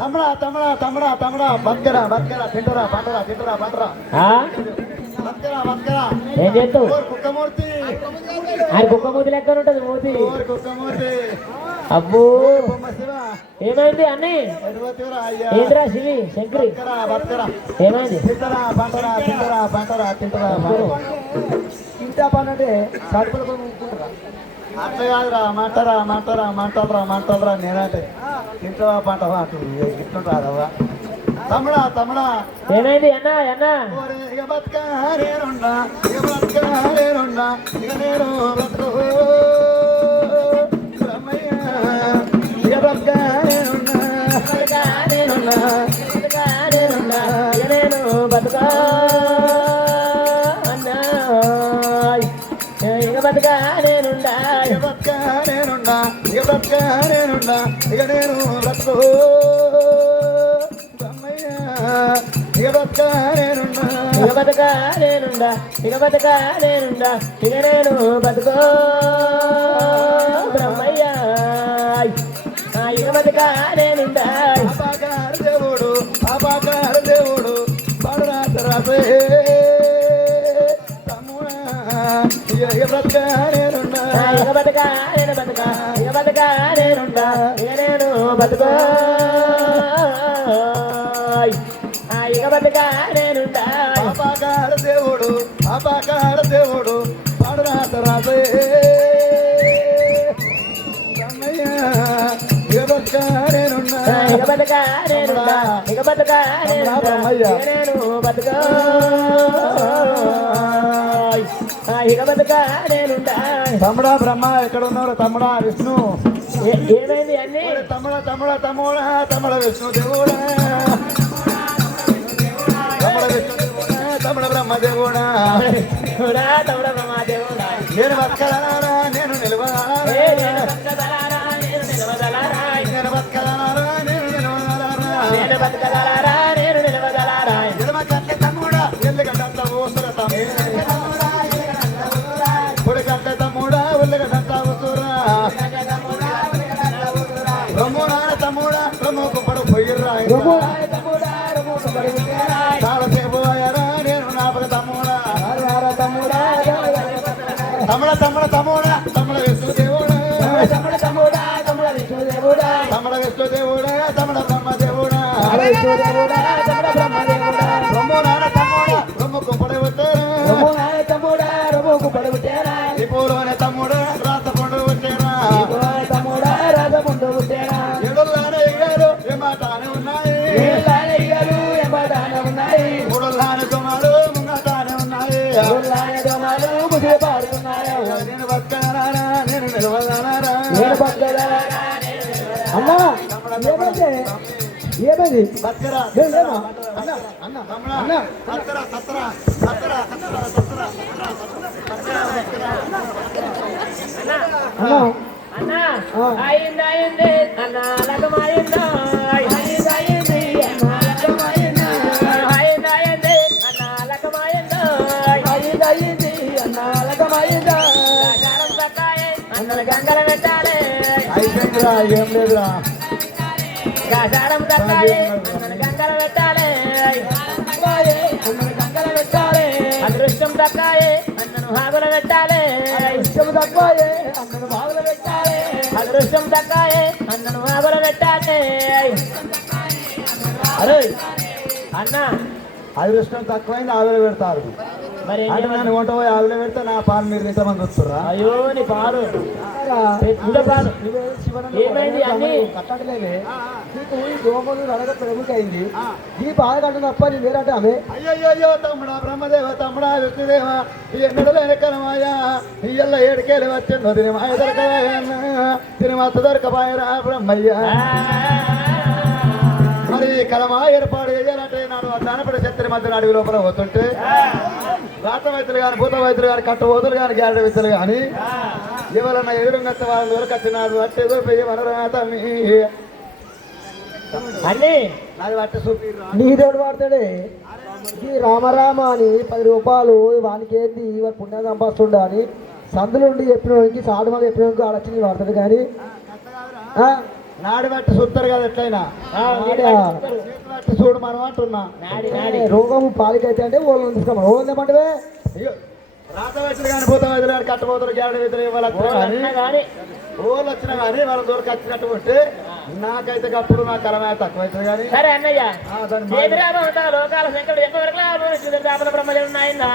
తమ్ముడా తమ్ముడా తమ్ముడా తమ్ముడా బతకరా బతకరా తింటరా పంటరా తింటరా పంటరా బతకరా బతకరా ఏం చేస్తావు కుక్కమూర్తి ఆయన కుక్క మూతి లెక్క ఉంటది మూతి కుక్కమూర్తి అబ్బో బొమ్మ శివ ఏమైంది అన్ని ఎడవతిరా అయ్యా ఏంద్రా శివి శంకరి బతకరా బతకరా ఏమైంది తింటరా పంటరా తింటరా పంటరా తింటరా ఇంటా పనంటే కడుపులు కొనుక్కుంటారా అట్లా కాదురా మంటరా మంటరా మంటలరా మంటలరా నేనంటే తింటవా పంటవా అంటుంది ఇట్లుంటాదవ్వా తమ్ముడా తమ్ముడా ఏమైంది అన్న అన్న ఇక బతుకా నేనున్నా ఇక బతుకా నేనున్నా ఇక నేను బతుకు రమయ్య ఇక బతుకా నేనున్నా నేనున్నా నేను బతుకా అన్నా ఇక బతుకా నేనుండా ఇక బతుకా నేనున్నా ఇక బతుకా నేనున్నా ఇక నేను బతుకు రమయ్య ఇక బతుకా నేనున్నా ఇక బతుకా నేనుండా ఇక బతుకా నేనుండా ఇక నేను బతుకో బ్రహ్మయ్య ఇక బతుకా నేనుండా అపాకార దేవుడు పడరాత రాసే తమ్ముడా ఇక బతుకా నేనున్నా ఇక బతుకా నేను బతుకా ఇక బతుకా నేనుండా ఇక నేను బతుకో ఇక బతుకా నేనుండా అపాకార దేవుడు పడరాత రాసే రమయ్య ఇక బతుకా నేనున్నా ఇక బతుకా నేనుండా ఇక బతుకా నేనుండా ఇక నేను బతుకో ఇక బతుకా నేనుండా తమ్ముడా బ్రహ్మ ఎక్కడ ఉన్నారు తమ్ముడా విష్ణు ఏమైంది అన్ని తమ్ముడా తమ్ముడా తమ్ముడా తమ్ముడ విష్ణు దేవుడా తమ్ముడ విష్ణు దేవుడా తమ్ముడ బ్రహ్మ దేవుడా దేవుడా తమ్ముడ బ్రహ్మ దేవుడా నేను బతకలారా నేను నిలవలారా నేను బతకదలారా నేను నిలవదలారా నేను బతకలారా నేను నిలవలారా నేను బతకదలారా నేను నిలవదలారా ఎడమ కట్ల తమ్ముడా ఎల్లుగడ్డంత ఊసుర పొడి కట్ల తమ్ముడా ఉల్లిగడ్డంత ఊసురా రమ్మునాన తమ్ముడా రమ్ముకు పడు పొయ్యిర్రా చాలాసేపు అయ్యారా నేను నాపక తమ్ముడా తమ్ముడ తమ్ముడ తమ్ముడా తమ్ముడ విష్ణు దేవుడా తమ్ముడ విష్ణు దేవుడా తమ్ముడ బ్రహ్మ దేవుడా రమ్ము నాన్న తమ్ముడా రమ్ముకు పడవుతారా త్రిపులోనే తమ్ముడా రాత పండు వచ్చారా ఎడుల్లానే ఎగారు ఏమాటానే ఉన్నాయి మూడుల్లానే దొంగలు ముంగటానే ఉన్నాయి నేను బతకనారా నేను నిలవదానారా అన్నా ఏమైంది బతకరా అన్న అన్న తమ్ముడా అన్న సత్తరా సత్తరా సత్తరా సత్తరా సత్తరా అన్నా అన్న అయింది అయింది అన్న లగమైందా అయింది అయింది అన్న లగమైందా అయింది అయింది అన్న లగమైందా అయింది అయింది అన్న లగమైందా గారం సకాయే అన్న గంగల పెట్టాలి అయిపోయిందిరా ఏం లేదురా గారం సకాయే అన్న గంగల పెట్టాలి గంగల పెట్టాలి అదృష్టం దక్కాయే అన్నను హాగుల పెట్టాలి ఇష్టం దక్కాయే అన్నను హాగుల పెట్టాలి అదృష్టం దక్కాయే అన్నను హాగుల పెట్టాలి అరే అన్న అదృష్టం తక్కువైంది ఆవిడ పెడతారు మరి అంటే నన్ను వంట పోయి ఆవిడ పెడితే నా పాలు మీరు ఇంతమంది వస్తురా అయ్యో నీ పాలు పెద్ద పాలు ఏమైంది అన్ని కట్టట్లేదే నీకు ఈ దోమలు నడక పెరుగుతాయింది ఈ బాధ కంటే తప్ప నేను వేరంటే ఆమె అయ్యయ్యో తమ్ముడా బ్రహ్మదేవ తమ్ముడా విష్ణుదేవ ఎన్నడూ లేని కనమాయా ఇయ్యల్ల ఏడుకేలు వచ్చిందో తిని మాయ దొరకవాయన్న తిని మత్త దొరకపాయరా బ్రహ్మయ్య మరి కలమా ఏర్పాటు చేయాలంటే నాడు దానపడి చెత్తని మధ్య అడవి లోపల పోతుంటే రాత వైద్యులు కానీ భూత వైద్యులు కానీ కట్ట ఓదులు కానీ గ్యాడ విద్యలు కానీ ఎవరన్నా ఎదురుగత్త వాళ్ళు దొరకచ్చినాడు అట్టేదో పెయ్యి మనరాత అన్నీ అది పట్ట చూపి నీతోడు వాడతాడే ఈ రామరామ అని 10 రూపాయలు వానికి ఏంది వాడు పుణ్యం సంపాదిస్తుండ అని సందులుండి చెప్పిన వాడికి సాడుమని చెప్పిన వాడికి ఆడొచ్చి వాడతాడు కానీ నాడి బట్టి చూస్తారు కదా ఎట్లయినా బట్టి చూడు మనం అంటున్నా రోగం పాలికైతే అంటే ఓళ్ళు తీసుకోమా ఓళ్ళు ఏమంటే అయ్యో రాత వైద్యులు కానీ భూత వైద్యులు కానీ కట్టబోతులు గ్యాడ విద్యలు ఇవ్వాలి కానీ ఓళ్ళు వచ్చినా కానీ వాళ్ళ దూరకు వచ్చినట్టు ఉంటే నాకైతే అప్పుడు నా కలమే తక్కువ అవుతుంది కానీ సరే అన్నయ్య దాని చేతిరామ ఉంటా లోకాల శంకరుడు ఎక్కువ వరకు బ్రహ్మలు ఉన్నాయన్నా